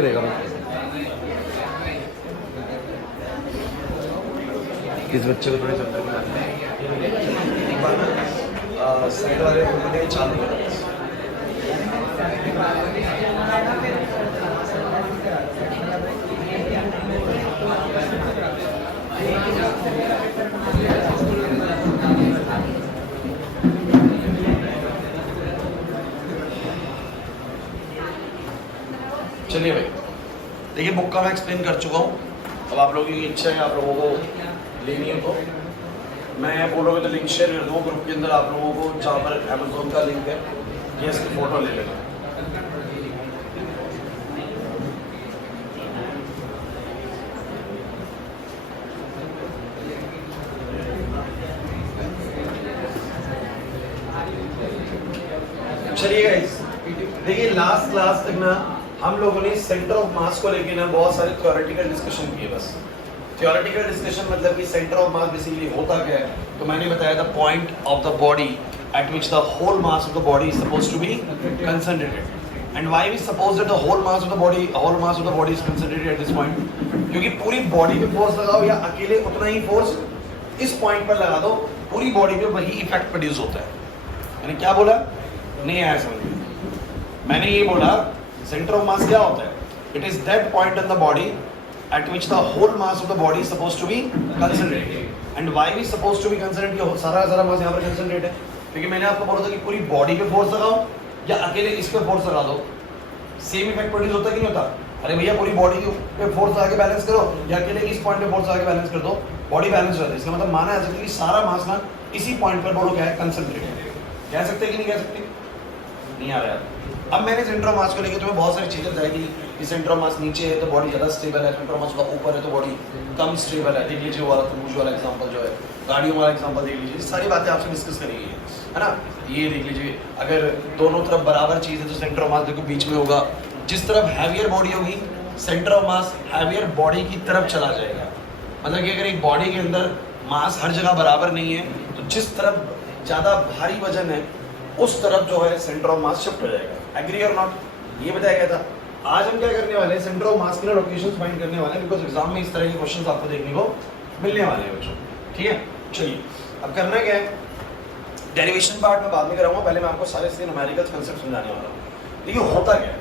करेगा इस बच्चे को थोड़ी चक्कर में आते हैं एक बार ना साइड वाले रूम में चालू करा चलिए भाई देखिए बुक का मैं एक्सप्लेन कर चुका हूँ। अब आप लोगों की इच्छा है आप लोगों को लेनी है तो मैं बोलोगे तो लिंक शेयर कर दूँगा ग्रुप के अंदर आप लोगों को, जहाँ पर अमेज़ॉन का लिंक है ये इसकी फ़ोटो ले लेना। चलिए गाइस देखिए लास्ट क्लास तक ना हम लोगों ने सेंटर ऑफ मास को लेके ना बहुत सारे थ्योरेटिकल डिस्कशन किए। बस थ्योरेटिकल डिस्कशन मतलब कि सेंटर ऑफ मास बेसिकली होता क्या है, तो मैंने बताया था point of the body at which the whole mass of the body is supposed to be concentrated. And why we suppose that the whole mass of the body is concentrated at this point, क्योंकि पूरी body पे force लगाओ या अकेले उतना ही force इस point पर लगा दो, पूरी बॉडी पे वही इफेक्ट प्रोड्यूस होता है। मैंने क्या बोला, नहीं आया समझ में? मैंने ये बोला सेंटर ऑफ मास क्या होता है, it is that point in the body at which the whole mass of the body is supposed to be concentrated. And why we supposed to be concentrated, सारा मास यहाँ पर कंसंट्रेट है क्योंकि मैंने आपको बोला था कि पूरी बॉडी पे फोर्स लगाओ या अकेले इस पे फोर्स लगा दो, सेम इफेक्ट प्रोड्यूस होता है कि नहीं होता? अरे भैया पूरी बॉडी पे फोर्स आके बैलेंस करो या अकेले इस पॉइंट पे फोर्स आके बैलेंस कर दो, बॉडी बैलेंस रहता है। इसका मतलब माना है कि सारा मास ना इसी पॉइंट पर बोलो क्या है, कंसंट्रेटेड। कह सकते हैं कि नहीं कह सकते? नहीं आ रहा है। अब मैंने सेंटर ऑफ मास को लेकर तुम्हें बहुत सारी चीजें बताई कि सेंटर ऑफ मास नीचे है तो बॉडी ज़्यादा स्टेबल है, सेंटर ऑफ मास का ऊपर है तो बॉडी कम स्टेबल है। देख लीजिए वाला तरबूज वाला एग्जांपल जो है, गाड़ियों वाला एग्जांपल देख लीजिए, सारी बातें आपसे डिस्कस करेंगे है ना। ये देख लीजिए अगर दोनों तरफ बराबर चीज़ है तो सेंटर ऑफ मास देखो बीच में होगा। जिस तरफ हैवियर बॉडी होगी centre of mass heavier body की तरफ चला जाएगा। मतलब कि अगर एक बॉडी के अंदर मास हर जगह बराबर नहीं है तो जिस तरफ ज़्यादा भारी वजन है उस तरफ जो है सेंटर ऑफ मास शिफ्ट हो जाएगा। एग्री और नॉट? ये बताया गया था। आज हम क्या करने वाले हैं, सेंटर ऑफ मास के लोकेशंस फाइंड करने वाले हैं, बिकॉज एग्जाम में इस तरह के क्वेश्चंस आपको देखने को मिलने वाले हैं बच्चों। ठीक है, चलिए अब करना क्या है, डेरिवेशन पार्ट में बाद में कराऊंगा, पहले मैं आपको सारे न्यूमेरिकल कांसेप्ट समझाने वाला हूँ। देखिए होता क्या है,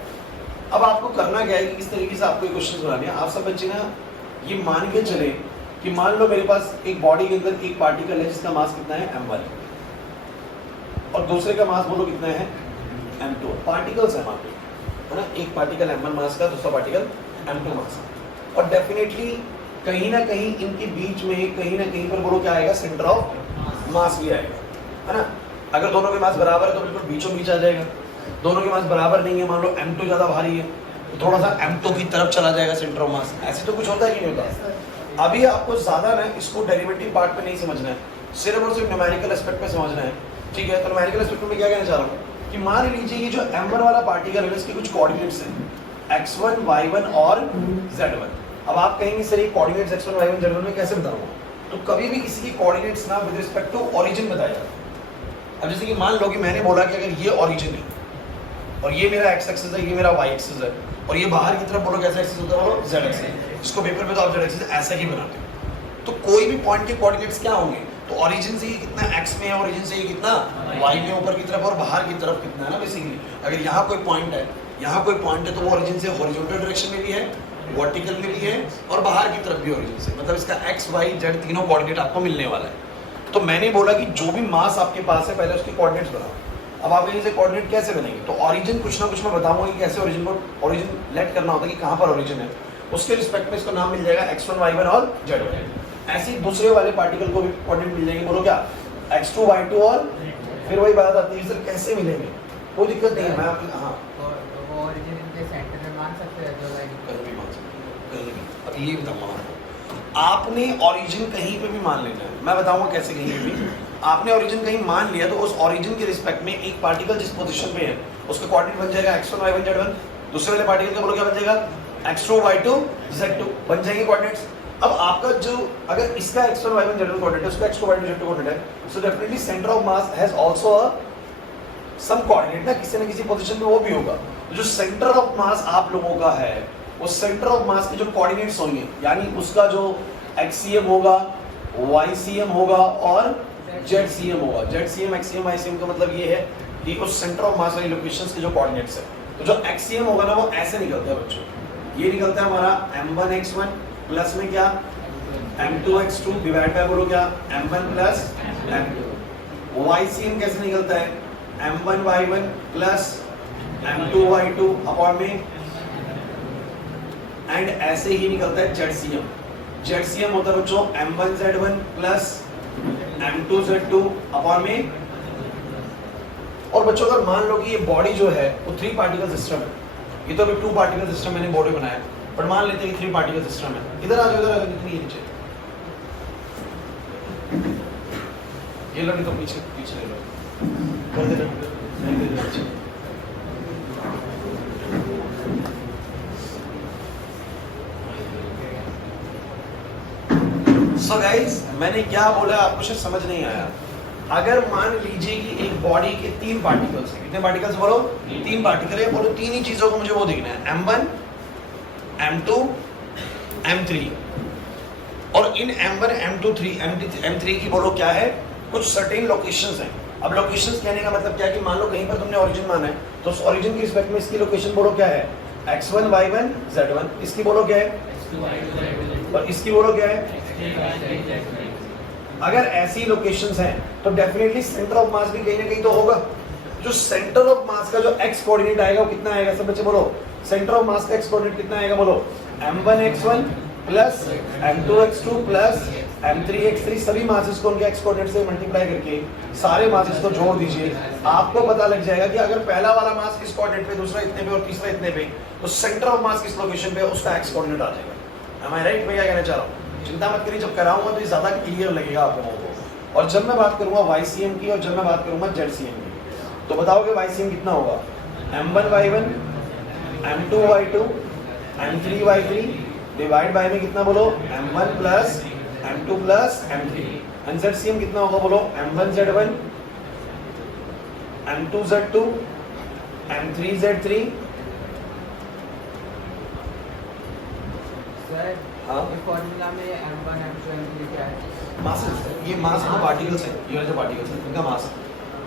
अब आपको करना क्या है कि इस तरीके से आपको क्वेश्चन बनाने हैं। आप सब बच्चे ना ये मान के चले कि मान लो मेरे पास एक बॉडी के अंदर एक पार्टिकल है जिसका मास कितना है m1 और दूसरे का मास बोलो कितना है m2। पार्टिकल्स है वहाँ पे, है ना, एक पार्टिकल m1 मास का, दूसरा पार्टिकल m2 मास का, और डेफिनेटली कहीं ना कहीं इनके बीच में कहीं ना कहीं पर बोलो क्या आएगा, सेंटर ऑफ मास भी आएगा, है ना। अगर दोनों के मास बराबर है तो बिल्कुल बीचों बीच आ जाएगा। दोनों के मास बराबर नहीं है, मान लो m2 ज़्यादा भारी है तो थोड़ा सा m2 की तरफ चला जाएगा सेंटर ऑफ मास। ऐसे तो कुछ होता है कि नहीं होता? अभी आपको ज़्यादा ना इसको डेरिवेटिव पार्ट पे नहीं समझना है, सिर्फ और सिर्फ न्यूमेरिकल एस्पेक्ट पे समझना है। ठीक है, तो न्यूमेरिकल एस्पेक्ट में क्या कहना चाह रहा हूँ कि मान लीजिए ये जो m1 वाला पार्टिकल है इसके कुछ कोऑर्डिनेट्स हैं x1, y1 और z1। अब आप कहेंगे सर ये कोऑर्डिनेट्स x1, y1, z1 में कैसे बताऊंगा? तो कभी भी किसी की कोऑर्डिनेट्स ना विद रिस्पेक्ट टू ओरिजिन बताया जाता है। अब जैसे कि मान लो कि मैंने बोला कि अगर ये ओरिजिन है और ये मेरा x एक्सिस है, ये मेरा y एक्सिस है, और ये बाहर की तरफ बोलो कैसा एक्सिस होता है, बोलो z एक्सिस। इसको पेपर पे तो आप z एक्सिस ऐसा ही बनाते हो। तो कोई भी पॉइंट के कोऑर्डिनेट्स क्या होंगे, तो ओरिजिन से ये कितना x में है, ओरिजिन से ये कितना y में ऊपर की तरफ और बाहर की तरफ कितना है ना। बेसिकली अगर यहाँ कोई पॉइंट है, यहाँ कोई पॉइंट है तो वो ओरिजिन से हॉरिजॉन्टल डायरेक्शन में भी है, वर्टिकल में भी है और बाहर की तरफ भी ओरिजिन से, मतलब इसका x, y, z तीनों कोऑर्डिनेट आपको मिलने वाला है। तो मैंने बोला कि जो भी मास आपके पास है पहले उसके कोऑर्डिनेट्स बनाओ। अब आप इनसे कोऑर्डिनेट कैसे बनेंगे, तो ओरिजिन कुछ ना कुछ मैं बताऊंगा कि कैसे ओरिजिन को ओरिजिन लेट करना होता है कि कहाँ पर ओरिजिन है, उसके रिस्पेक्ट में इसको नाम मिल जाएगा x1, y1 और z1। ऐसे ही दूसरे वाले पार्टिकल को भी कोऑर्डिनेट मिल जाएंगे, बोलो क्या, x2, y2 और फिर वही बात आती है सर कैसे मिलेंगे, कोई दिक्कत नहीं है। मैं आपको हाँ ओरिजिन इनके सेंटर में मान सकते हैं जो लाइन कहीं भी मान सकते, कहीं भी। अब ये बताऊंगा आपको, आपने ओरिजिन कहीं पे भी मान लेना है, मैं बताऊंगा कैसे कहीं पे भी। आपने ओरिजिन कहीं मान लिया तो उस ओरिजिन के रिस्पेक्ट में एक पार्टिकल जिस पोजीशन पे है उसका कोऑर्डिनेट बन जाएगा x1, y1, z1। दूसरे वाले पार्टिकल का बोलो क्या बन जाएगा, x2, y2, z2 बन जाएंगे कोऑर्डिनेट्स। अब आपका जो अगर इसका x1, y1, z1 कोऑर्डिनेट है, उसका x2, y2, z2 कोऑर्डिनेट है, so definitely centre of mass has also some coordinate ना, किसी न किसी पोजीशन में वो भी होगा। तो जो सेंटर ऑफ मास आप लोगों का है वो सेंटर ऑफ मास के जो कोऑर्डिनेट्स होंगे, यानी उसका जो एक्सीएम होगा, वाईसीएम होगा और जेडसीएम होगा। जेडसीएम, एक्सीएम, वाईसीएम का मतलब ये है कि उस सेंटर ऑफ मास वाली लोकेशंस के जो कोऑर्डिनेट्स है, तो जो एक्सीएम होगा ना वो ऐसे निकलता है बच्चों, ये निकलता है हमारा m1x1 प्लस में क्या m2x2 डिवाइड बाय बोलो क्या m1 प्लस m2। वाईसीएम कैसे निकलता है m1y1 प्लस m2y2 अपॉन में, एंड ऐसे ही निकलता है जेडसीएम। जेडसीएम होता है बच्चों m1z1 प्लस m2z2 अपॉन में। और बच्चों अगर मान लो कि ये बॉडी जो है वो 3 पार्टिकल सिस्टम है, ये तो अभी 2 पार्टिकल सिस्टम मैंने बॉडी बनाया, पर मान लेते हैं कि 3 पार्टिकल सिस्टम है। इधर आ जाओ, इधर आ जाओ, इतनी नीचे ये लो, नहीं तो पीछे पीछे ले लो, कर दे नीचे। सो गाइस, मैंने क्या बोला आपको शायद समझ नहीं आया। अगर मान लीजिए कि एक बॉडी के 3 पार्टिकल्स हैं, कितने पार्टिकल्स बोलो 3 पार्टिकल है, बोलो 3 ही चीजों को मुझे वो देखना है m1 m2 m3, और इन m1 m2 m3 की बोलो क्या है, कुछ सर्टेन लोकेशंस हैं। अब लोकेशंस कहने का मतलब क्या है कि मान लो कहीं पर तुमने ओरिजिन माना है, तो उस ओरिजिन के रिस्पेक्ट में इसकी लोकेशन बोलो क्या है x1 y1 z1, इसकी बोलो क्या है और इसकी बोलो क्या है। अगर ऐसी लोकेशंस हैं तो डेफिनेटली सेंटर ऑफ मास भी कहीं ना कहीं तो होगा। जो सेंटर ऑफ मास का जो x कोऑर्डिनेट आएगा वो कितना आएगा, सब बच्चे बोलो सेंटर ऑफ मास का x कोऑर्डिनेट कितना आएगा, बोलो m1x1 plus m2x2 plus m3x3, सभी मासेस को उनके x कोऑर्डिनेट से मल्टीप्लाई करके सारे मासेस को जोड़ दीजिए, आपको पता लग जाएगा कि अगर पहला वाला मास किस कोऑर्डिनेट पे, दूसरा इतने पे और तीसरा इतने पे, तो सेंटर ऑफ मास किस लोकेशन पे उसका x कोऑर्डिनेट आ जाएगा। M I right? मैं क्या कहना चाह रहा हूँ, चिंता मत करिए, जब कराऊंगा तो ये ज्यादा क्लियर लगेगा आप लोगों को। और जब मैं बात करूंगा वाईसीएम की और जब मैं बात करूंगा जेडसीएम की, तो बताओगे वाईसीएम कितना होगा m1y1 m2y2 m3y3 divide by में कितना बोलो m1 plus m2 plus m3, and जेडसीएम कितना होगा बोलो m1z1 m2z2 m3z3। सर हाँ? ये फॉर्मूला में m1 m2 m3 क्या है? मास, ये मास का पार्टिकल्स है, ये वाले जो पार्टिकल्स हैं इनका मास,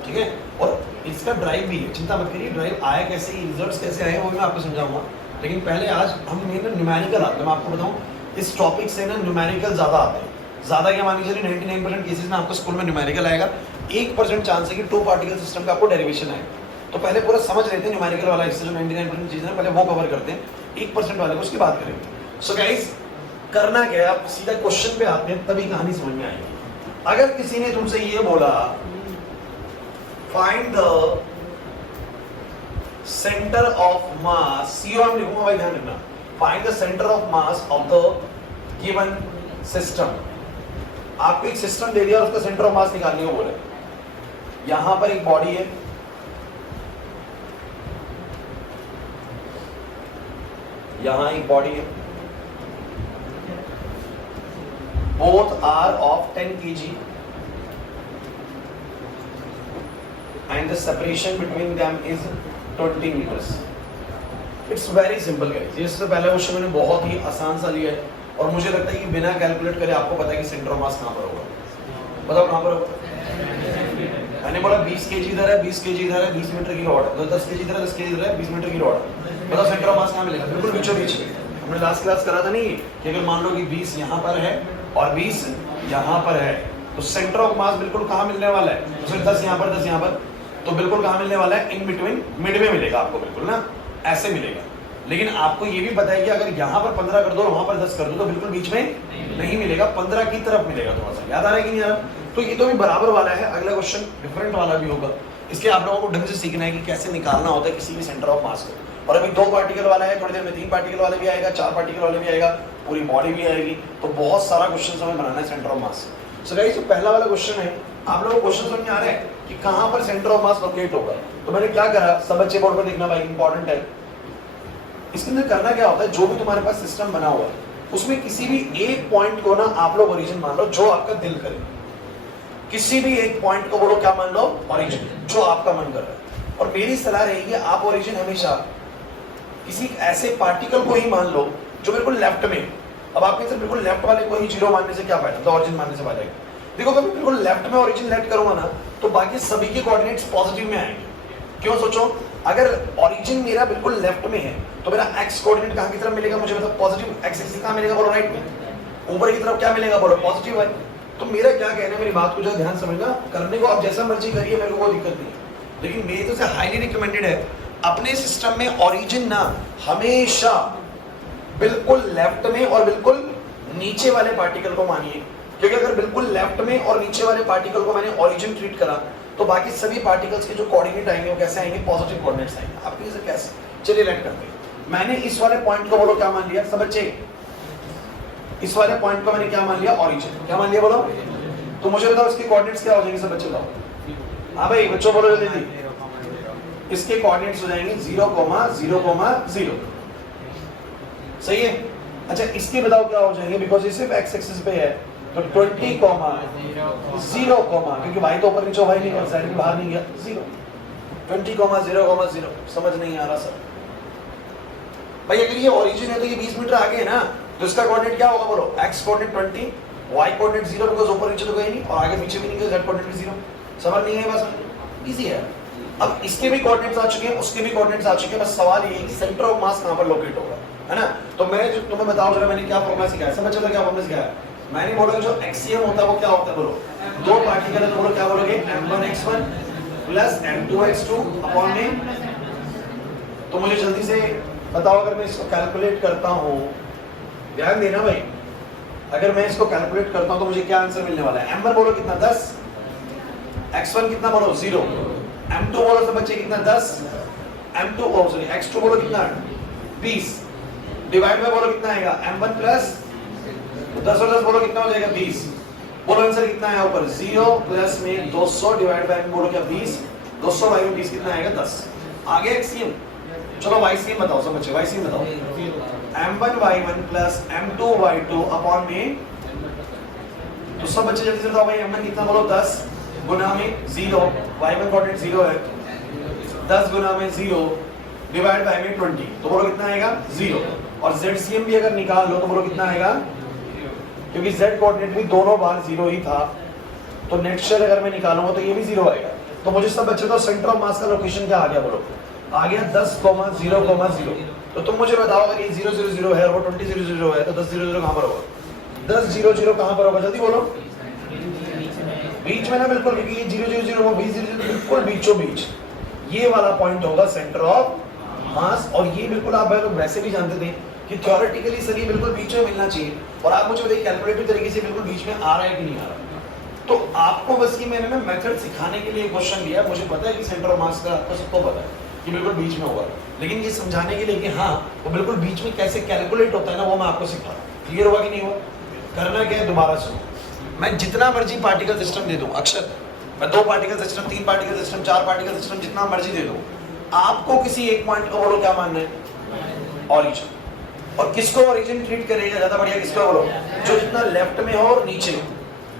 ठीक है। और इसका ड्राइव भी है, चिंता मत करिए, ड्राइव आया कैसे, रिजल्ट्स कैसे आए वो मैं आपको समझाऊंगा। लेकिन पहले आज हम न्यूमेरिकल आते हैं, मैं आपको बताऊं इस टॉपिक से ना न्यूमेरिकल ज्यादा आते हैं। ज्यादा क्या मान लीजिए 99% केसेस में आपको स्कूल में न्यूमेरिकल आएगा, 1% चांस है कि 2 पार्टिकल सिस्टम का आपको डेरिवेशन आएगा। तो पहले पूरा समझ लेते हैं न्यूमेरिकल वाला हिस्सा, जो 99% चीजें हैं पहले वो कवर करते हैं, 1% वाले को उसकी बात करेंगे। सो गाइस, करना क्या है, आप सीधा क्वेश्चन पे आते हैं, तभी कहानी समझ में आएगी। अगर किसी ने तुमसे ये बोला find the centre of mass, CO हम लिखूंगा भाई, ध्यान रखना, find the centre of mass of the given system. आपको एक सिस्टम दे दिया और उसका सेंटर ऑफ मास निकालने को बोले। यहां पर एक बॉडी है, यहां एक बॉडी है, both are of 10 kg and the separation between them is 20 meters. It's very simple guys। ये सबसे पहला क्वेश्चन मैंने बहुत ही आसान सा लिया है और मुझे लगता है कि बिना कैलकुलेट करे आपको पता है कि सेंटर ऑफ मास कहां पर होगा। बताओ कहां पर होगा। मैंने बोला 20 kg इधर है, 20 kg इधर है, 20 मीटर की रॉड है, 10 kg इधर है, 10 kg इधर है, 20 मीटर की रॉड है। बताओ सेंटर ऑफ मास कहां मिलेगा, बिल्कुल बीचों बीच। हमने लास्ट क्लास करा था नहीं कि अगर मान लो कि 20 यहाँ पर है और 20 यहाँ पर है, तो सेंटर ऑफ मास बिल्कुल कहाँ मिलने वाला है, तो फिर 10 यहाँ पर 10 यहाँ पर, तो बिल्कुल कहाँ मिलने वाला है, इन बिटवीन, मिड में मिलेगा आपको, बिल्कुल ना ऐसे मिलेगा। लेकिन आपको ये भी पता है कि अगर यहाँ पर 15 कर दो और वहां पर 10 कर दो तो बिल्कुल बीच में नहीं मिलेगा, 15 की तरफ मिलेगा। थोड़ा सा याद आ रहा है कि नहीं आ रहा? तो ये तो भी बराबर वाला है। अगला क्वेश्चन डिफरेंट वाला भी होगा, इसलिए आप लोगों को ढंग से सीखना है कि कैसे निकालना होता है किसी भी सेंटर ऑफ मास को। और अभी 2 पार्टिकल वाला है, थोड़ी देर में 3 पार्टिकल वाला भी आएगा, 4 पार्टिकल वाला भी आएगा, पूरी बॉडी भी आएगी, तो बहुत सारा क्वेश्चन हमें बनाना है centre of mass. So guys, जो पहला वाला क्वेश्चन है, आप लोगों को क्वेश्चन समझ में आ रहा है कि कहां पर सेंटर ऑफ मास लोकेट होगा। तो मैंने क्या करा, सब बच्चे बोर्ड पर लिखना भाई, इंपॉर्टेंट है। इसके अंदर करना क्या होता है, जो भी तुम्हारे पास सिस्टम बना हुआ है उसमें किसी भी एक पॉइंट को ना आप लोग ओरिजिन मान लो, जो आपका दिल करे। किसी भी एक पॉइंट को बोलो क्या मान लो, ओरिजिन, जो आपका मन कर रहा है। और मेरी सलाह रहेगी आप ओरिजिन हमेशा किसी ऐसे पार्टिकल को ही मान लो जो बिल्कुल लेफ्ट में, अब आपके सिर्फ बिल्कुल लेफ्ट वाले को ही जीरो मानने से क्या फायदा, तो ऑरिजिन मानने से फायदा है। देखो कभी बिल्कुल लेफ्ट में ओरिजिन लेट करूंगा ना तो बाकी सभी के कोऑर्डिनेट्स पॉजिटिव में आएंगे। क्यों सोचो, अगर ओरिजिन मेरा बिल्कुल लेफ्ट में है तो मेरा एक्स कोऑर्डिनेट कहां की तरफ मिलेगा मुझे, मतलब पॉजिटिव एक्स एक्सिस कहां मिलेगा, बोलो राइट में, ऊपर की तरफ क्या मिलेगा, बोलो पॉजिटिव है। तो मेरा क्या कहना है, मेरी बात को जो ध्यान समझना, करने को आप जैसा मर्जी करिए, मेरे को कोई दिक्कत नहीं है, लेकिन मेरी तो से हाईली रिकमेंडेड है अपने सिस्टम में ओरिजिन ना हमेशा बिल्कुल लेफ्ट में और बिल्कुल नीचे वाले पार्टिकल को मानिए, क्योंकि अगर बिल्कुल लेफ्ट में और नीचे वाले पार्टिकल को मैंने ओरिजिन ट्रीट करा तो बाकी सभी पार्टिकल्स के जो कोऑर्डिनेट आएंगे वो कैसे आएंगे, पॉजिटिव कोऑर्डिनेट्स आएंगे। आपके से कैसे, चलिए लेट करते हैं। मैंने इस वाले पॉइंट को बोलो क्या मान लिया सब बच्चे, इस वाले पॉइंट को मैंने क्या मान लिया, ओरिजिन, क्या मान लिया बोलो, तो मुझे बताओ इसके कोऑर्डिनेट्स क्या हो जाएंगे सब बच्चे बताओ। हाँ भाई बच्चों बोलो जल्दी, इसके कोऑर्डिनेट्स हो जाएंगे 0,0,0, सही है। अच्छा इसके बताओ क्या हो जाएंगे, बिकॉज ये सिर्फ एक्स एक्सिस पे है तो 20, 0, क्योंकि y तो ऊपर नीचे y नहीं कर साइड में बाहर नहीं गया, 0, 20,0,0, समझ नहीं आ रहा सर भाई। अगर ये ओरिजिन है तो ये 20 मीटर आगे है ना, तो इसका कोऑर्डिनेट क्या होगा बोलो, x coordinate 20, y coordinate 0, because ऊपर नीचे तो गए नहीं और आगे पीछे भी नहीं गए, z कोऑर्डिनेट भी 0, समझ नहीं है, बस इजी है। अब इसके भी कोऑर्डिनेट्स आ चुके हैं, उसके भी कोऑर्डिनेट्स आ चुके हैं, बस सवाल ये है कि सेंटर ऑफ मास कहां पर लोकेट होगा, है ना। तो मैं जो तुम्हें बताऊं जरा, मैंने क्या फॉर्मूला सिखाया, समझ चलो क्या फॉर्मूला सिखाया मैंने, बोलोगे जो एक्सियम होता है वो क्या होता है, बोलो दो पार्टिकल है तो बोलो क्या बोलोगे, m1x1 प्लस m2x2 अपॉन में, तो मुझे जल्दी से बताओ अगर मैं इसको कैलकुलेट करता हूं, ध्यान देना भाई, अगर मैं इसको कैलकुलेट करता हूं तो मुझे क्या आंसर मिलने वाला है, m1 बोलो कितना 10, x1 कितना बोलो 0, m2 बोलो तो बच्चे कितना 10, m2 सॉरी x2 बोलो कितना 20, डिवाइड में बोलो कितना आएगा m1 प्लस 10 और 10 बोलो कितना हो जाएगा 20, बोलो आंसर कितना है ऊपर 0 प्लस में 200 डिवाइड बाय बोलो क्या 20, 200 बाई में 20 कितना आएगा 10, आगे एक्सियम, चलो वाईसीएम बताओ सब बच्चे, वाईसीएम बताओ, m1y1 प्लस m2y2 अपॉन में, तो सब बच्चे जल्दी से बताओ भाई m1 कितना बोलो 10 गुना में 0, y1 कोऑर्डिनेट 0 है, 10 गुना में 0 डिवाइड बाय में 20, तो बोलो कितना आएगा 0, और ZCM भी अगर निकाल लो तो बोलो कितना आएगा, क्योंकि Z कोऑर्डिनेट भी दोनों बार 0 ही था, तो नेट शेल अगर मैं निकालूंगा तो ये भी 0 आएगा। तो मुझे सब बच्चे तो सेंटर ऑफ मास का लोकेशन क्या आ गया बोलो, आ गया 10,0,0, तो तुम मुझे बताओ अगर ये 0,0,0 है और वो 20,0,0 है तो 10,0,0 कहां पर होगा, 10,0,0 कहां पर होगा जल्दी बोलो, बीच में ना बिल्कुल, क्योंकि ये 0,0,0 वो 20,000 बिल्कुल बीचों बीच ये वाला पॉइंट होगा सेंटर ऑफ मास, और ये बिल्कुल आप लोग वैसे भी जानते थे कि थ्योरेटिकली सर ये बिल्कुल बीच में मिलना चाहिए, और आप मुझे बताइए कैलकुलेटिव तरीके से बिल्कुल बीच में आ रहा है कि नहीं आ रहा। तो आपको बस ये मैंने ना मेथड सिखाने के लिए क्वेश्चन दिया, मुझे पता है कि सेंटर ऑफ मास का आपको सबको पता है कि बिल्कुल बीच में होगा, लेकिन ये समझाने के लिए कि हाँ वो बिल्कुल बीच में कैसे कैलकुलेट होता है ना, वो मैं आपको सिखा रहा हूँ। क्लियर हुआ कि नहीं हुआ, करना क्या है दोबारा सुनो, मैं जितना मर्जी पार्टिकल सिस्टम दे दूं, अक्षर मैं 2 particle system, 3 particle system, 4 particle system जितना मर्जी दे दूं, आपको किसी एक पॉइंट को बोलो क्या मानना है, ओरिजिन, और किसको ओरिजिन ट्रीट करेगा ज्यादा बढ़िया, किसको बोलो जो जितना लेफ्ट में हो और नीचे,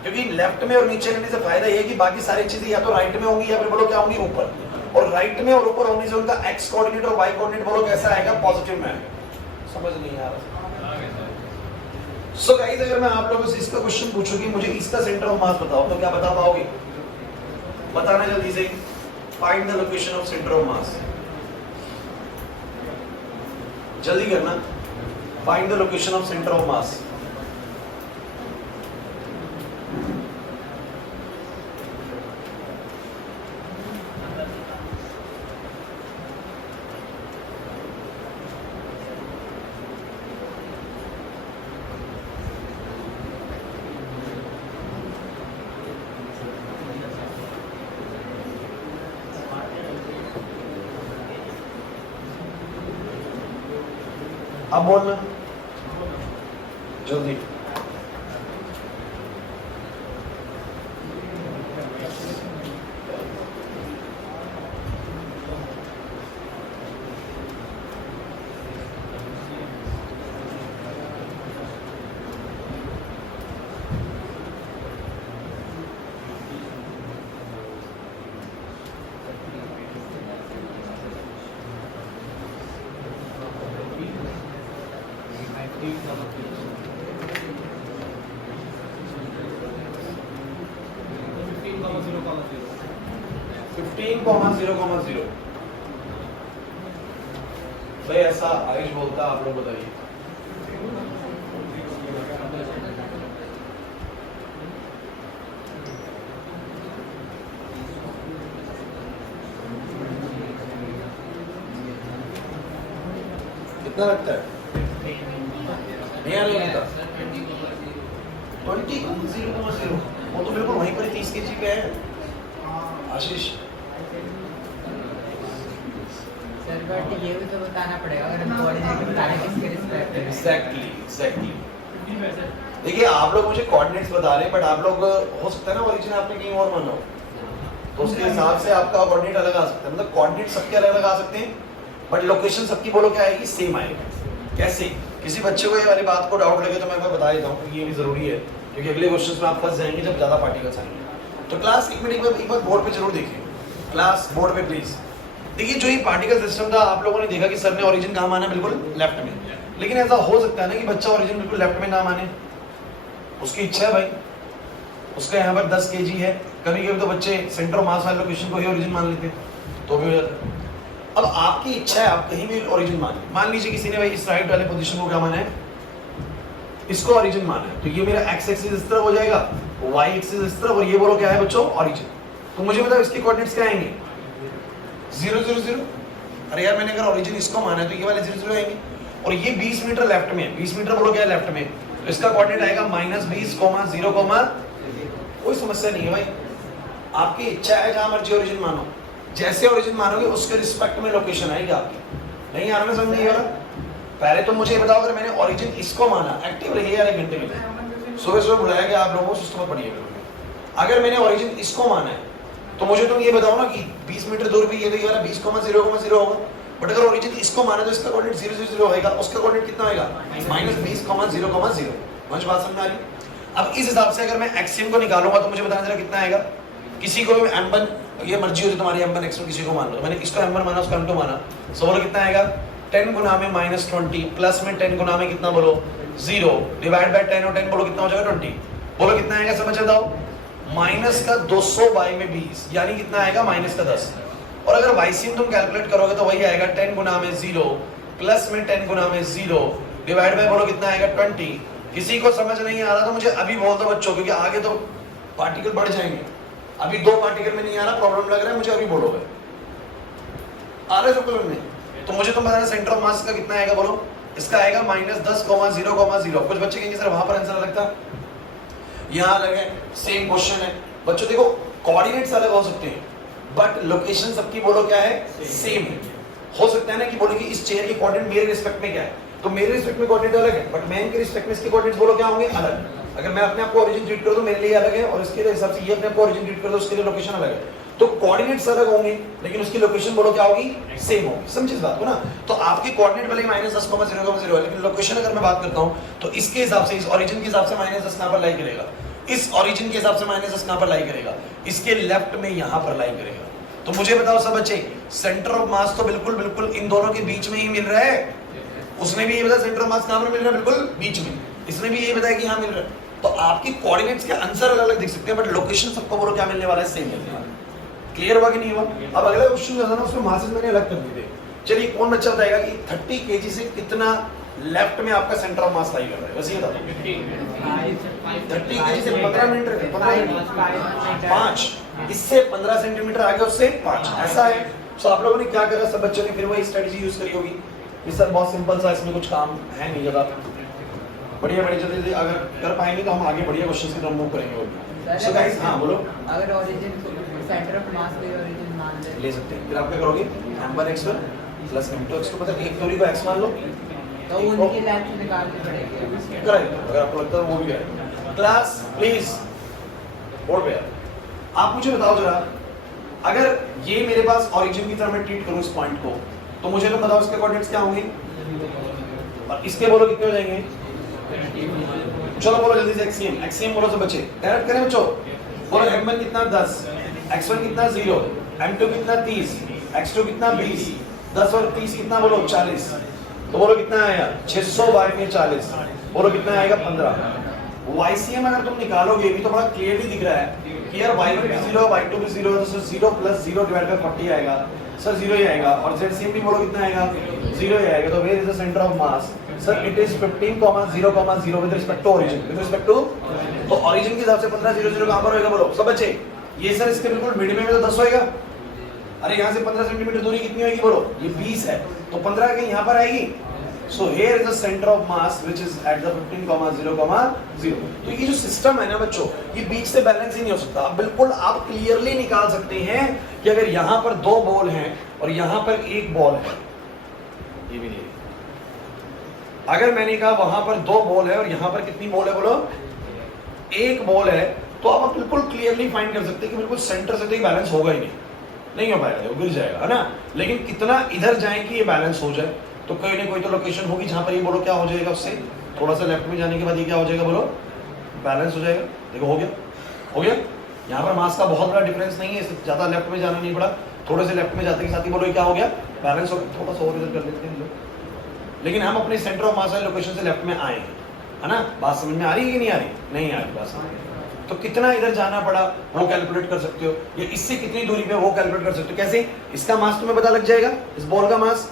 क्योंकि लेफ्ट में और नीचे रहने से फायदा ये है कि बाकी सारी चीजें या तो राइट में होंगी या फिर बोलो क्या होंगी ऊपर, और राइट में और ऊपर होने से उनका एक्स कोऑर्डिनेट और वाई कोऑर्डिनेट बोलो कैसा आएगा, पॉजिटिव में आएगा। समझ नहीं आ रहा। सो गाइस अगर मैं आप लोगों से इसका क्वेश्चन पूछूं कि मुझे इसका सेंटर ऑफ मास बताओ तो क्या बता पाओगे, बताना जल्दी से, find the location of centre of मास, जल्दी करना, find the location of centre of मास। अब बोलना जल्दी, (15,0,0,0) भाई ऐसा आयुष बोलता, आप लोग बताइए। कितना लगता है? नहीं आ रहा लगता 20,0,0, वो तो बिल्कुल वहीं पर 30 kg पे है आशीष। सर बट ये भी तो बताना पड़ेगा अगर हम कोऑर्डिनेट बताने किसके रिस्पेक्ट में। एग्जैक्टली देखिए, आप लोग मुझे कोऑर्डिनेट्स बता रहे हैं, बट आप लोग हो सकता है ना ओरिजिन आपने कहीं और माना हो, तो उसके हिसाब से आपका कोऑर्डिनेट अलग आ सकता है। मतलब कोऑर्डिनेट सबके अलग अलग आ सकते हैं, बट लोकेशन सबकी बोलो क्या आएगी, सेम आएगी। कैसे? किसी बच्चे को ये वाली बात को डाउट लगे तो मैं आपको बता देता हूँ, क्योंकि ये भी जरूरी है, क्योंकि अगले क्वेश्चन में आप फंस जाएंगे जब ज्यादा पार्टिकल्स आएंगे। तो क्लास एक मिनट एक बार बोर्ड पे जरूर देखिए, क्लास बोर्ड पे प्लीज देखिए। जो ये पार्टिकल सिस्टम था, आप लोगों ने देखा कि सर ने ओरिजिन कहाँ माना, बिल्कुल लेफ्ट में। लेकिन ऐसा हो सकता है ना कि बच्चा ओरिजिन बिल्कुल लेफ्ट में ना माने, उसकी इच्छा है भाई, उसका यहाँ पर 10 kg है। कभी कभी तो बच्चे सेंटर ऑफ मास वाले लोकेशन को ही ओरिजिन मान लेते हैं, तो भी हो जाता है। अब आपकी इच्छा है, आप कहीं भी ओरिजिन मान लीजिए किसी ने भाई इस राइट वाले पोजीशन को क्या माना है, इसको ओरिजिन माना है, तो ये मेरा एक्स एक्सिस इस तरफ हो जाएगा, वाई एक्सिस इस तरफ, और ये बोलो क्या है बच्चों, ओरिजिन। तो मुझे बताओ इसके कोऑर्डिनेट्स क्या आएंगे, 0 0 0। अरे यार, मैंने अगर ओरिजिन इसको माना है तो ये वाले 0 0 आएंगे, और ये 20 मीटर लेफ्ट में है, 20 मीटर बोलो क्या है लेफ्ट में, तो इसका कोऑर्डिनेट आएगा -20, 0, कोई समस्या नहीं है भाई। आपकी इच्छा है जहां मर्जी ओरिजिन मानो, जैसे ओरिजिन मानोगे उसके रिस्पेक्ट में लोकेशन आएगी आपकी। नहीं आ रहा ना समझ नहीं आ रहा? पहले तो मुझे बताओ, अगर मैंने ओरिजिन इसको माना, एक्टिव रहिए यार 1 घंटे के लिए, सुबह सुबह बुलाया गया आप लोगों को, सिस्टम पढ़िए। अगर मैंने ओरिजिन इसको माना है तो मुझे तुम ये बताओ ना कि 20 मीटर दूर पे ये तो ये वाला 20,0,0 होगा, बट अगर ओरिजिन इसको माना तो इसका कोऑर्डिनेट 0 0 0 होगा, उसका कोऑर्डिनेट कितना होगा, -20,0,0। मुझे बात समझ आ रही? अब इस हिसाब से अगर मैं एक्सियम को निकालूंगा तो मुझे बताना जरा कितना आएगा। किसी को भी m1, ये मर्जी होती तुम्हारी, m1 x1 किसी को मान लो, मैंने इसको m1 माना, उसको m2 माना, सो बोलो कितना आएगा, 10 गुना में -20 प्लस में 10 गुना में कितना बोलो 0 डिवाइड बाय 10, और 10 बोलो कितना हो जाएगा 20। बोलो कितना आएगा, समझ बताओ, माइनस का 200 बाई में 20, यानी कितना आएगा -10। और अगर वाईसीएम तुम कैलकुलेट करोगे तो वही आएगा 10 गुना में 0 प्लस में 10 गुना में 0 डिवाइड बाय बोलो कितना आएगा 20। किसी को समझ नहीं आ रहा तो मुझे अभी बोल दो बच्चों, क्योंकि आगे तो पार्टिकल बढ़ जाएंगे। अभी 2 पार्टिकल में नहीं आ रहा, प्रॉब्लम लग रहा है मुझे, अभी बोलोगे आ रहे जो में, तो मुझे तुम बताना सेंटर ऑफ मास का कितना आएगा, बोलो। इसका आएगा -10,0,0,0। कुछ बच्चे कहेंगे सर वहां पर आंसर अलग था, यहाँ अलग है, सेम क्वेश्चन है। बच्चों देखो, कोऑर्डिनेट्स अलग हो सकते हैं, बट लोकेशन सबकी बोलो क्या है, सेम है। हो सकता है ना कि बोलो कि इस चेयर के कोऑर्डिनेट मेरे रिस्पेक्ट में क्या है, तो मेरे रिस्पेक्ट में कोऑर्डिनेट अलग है, बट मैं इनके रिस्पेक्ट में इसके कोऑर्डिनेट्स बोलो क्या होंगे, अलग। अगर मैं अपने आप को ओरिजिन ट्रीट करूं तो मेरे लिए अलग है, और इसके हिसाब से ये अपने आप को ओरिजिन ट्रीट कर दो, उसके लिए लोकेशन अलग है। तो कोऑर्डिनेट्स अलग होंगे, लेकिन उसकी लोकेशन बोलो क्या होगी, सेम होगी। समझिए इस बात को ना? तो आपके कोऑर्डिनेट भले -10,0,0,0 है, लेकिन लोकेशन अगर मैं बात करता हूं तो इसके हिसाब से, इस ओरिजिन के हिसाब से -10 कहां पर लाई करेगा, इस ओरिजिन के हिसाब से -10 कहां पर लाई करेगा, इसके लेफ्ट में यहां पर लाई करेगा। तो मुझे बताओ सब बच्चे, सेंटर ऑफ मास तो बिल्कुल बिल्कुल इन दोनों के बीच में ही मिल रहा है। उसने भी ये बताया सेंटर ऑफ मास कहां पर मिल रहा है, बिल्कुल बीच में। इसने भी ये बताया कि यहां मिल रहा है। तो आपकी कोऑर्डिनेट्स के आंसर अलग अलग दिख सकते हैं, बट लोकेशन सबको बोलो क्या मिलने वाला है, सेम मिलने वाला है। क्लियर हुआ कि नहीं हुआ? अब अगला क्वेश्चन जो है ना, उसमें मासेस मैंने अलग कर दिए थे। चलिए, कौन बच्चा बताएगा कि 30 kg से कितना लेफ्ट में आपका सेंटर ऑफ मास लाई कर रहा है? वैसे ही बताओ। 30 kg से 15 मिनट, 5, इससे 15 सेंटीमीटर आगे, उससे 5, ऐसा है। तो आप लोगों ने क्या करा, सब बच्चों ने फिर वही स्ट्रेटजी यूज करी होगी। ये सर बहुत सिंपल सा, इसमें कुछ काम है नहीं ज्यादा। बढ़िया जल्दी अगर कर पाएंगे तो हम आगे बढ़िया क्वेश्चंस की तरफ मूव करेंगे। सो गाइस, हां बोलो। अगर ओरिजिन सेंटर ऑफ मास पे ओरिजिन मान ले सकते हैं, फिर आप क्या करोगे, m1 x1 plus m2 x2, मतलब एक दूरी को x मान लो, तो उनकी लेंथ निकालनी पड़ेगी। करेक्ट, अगर आपको लगता है वो भी है। क्लास प्लीज बोर्ड पे आप मुझे बताओ जरा, अगर ये मेरे पास ओरिजिन की तरह मैं ट्रीट करूं इस पॉइंट को, तो मुझे तो बताओ इसके कोऑर्डिनेट्स क्या होंगे, और इसके बोलो कितने हो जाएंगे। चलो बोलो जल्दी से, एक्सियम बोलो सब बच्चे, डायरेक्ट करें बच्चों। बोलो m1 कितना 10, x1 कितना 0, m2 कितना 30, x2 कितना 20, 10 और 30 कितना बोलो 40। तो बोलो कितना आएगा 600 बाय में 40, बोलो कितना आएगा 15। YCM अगर तुम निकालोगे ये भी तो बड़ा क्लियरली दिख रहा है कि यार y1 भी 0 y2 भी 0 तो 0 प्लस 0 डिवाइड बाय 40 आएगा सर 0 ही आएगा। और ZCM भी बोलो कितना आएगा 0 ही आएगा। तो where is the centre of mass sir it is 15,0,0 with respect to origin, with respect to तो ओरिजिन के हिसाब से 15 0 0 कहां पर होएगा बोलो सब बच्चे। ये सर इसके बिल्कुल मिड में तो 10 होएगा। अरे यहाँ से 15 सेंटीमीटर दूरी कितनी होगी बोलो ये 20 है तो 15 कहीं यहाँ पर आएगी। So here is the center of mass which is at the 15,0,0। तो ये जो सिस्टम है ना बच्चों ये बीच से बैलेंस ही नहीं हो सकता। बिल्कुल आप क्लियरली निकाल सकते हैं कि अगर यहाँ पर 2 बॉल हैं और यहाँ पर 1 बॉल है, ये भी नहीं, अगर मैंने कहा वहां पर 2 बॉल है और यहाँ पर कितनी बॉल है बोलो 1 बॉल है, तो आप बिल्कुल क्लियरली फाइंड कर सकते हैं कि बिल्कुल सेंटर से तो ये बैलेंस होगा ही नहीं हो पाएगा, वो गिर जाएगा है ना। लेकिन कितना इधर जाए कि ये बैलेंस हो जाए, तो कोई ना कोई तो लोकेशन होगी जहां पर ये बोलो क्या हो जाएगा, उससे थोड़ा सा लेफ्ट में जाने के बाद ये क्या हो जाएगा बोलो बैलेंस हो जाएगा। देखो हो गया। यहाँ पर मास का बहुत बड़ा डिफरेंस नहीं है, ज्यादा लेफ्ट में जाना नहीं पड़ा, थोड़े से लेफ्ट में जाते के साथ ही बोलो ये क्या हो गया बैलेंस हो गया। थोड़ा सा और इधर कर लेते हैं लोग, लेकिन हम अपने सेंटर ऑफ मास वाले लोकेशन से लेफ्ट में आए है ना। बात समझ में आ रही है कि नहीं आ रही? नहीं आ रही बात समझ में। तो कितना इधर जाना पड़ा वो कैलकुलेट कर सकते हो, या इससे कितनी दूरी पे वो कैलकुलेट कर सकते हो। कैसे? इसका मास तुम्हें पता लग जाएगा, इस बॉल का मास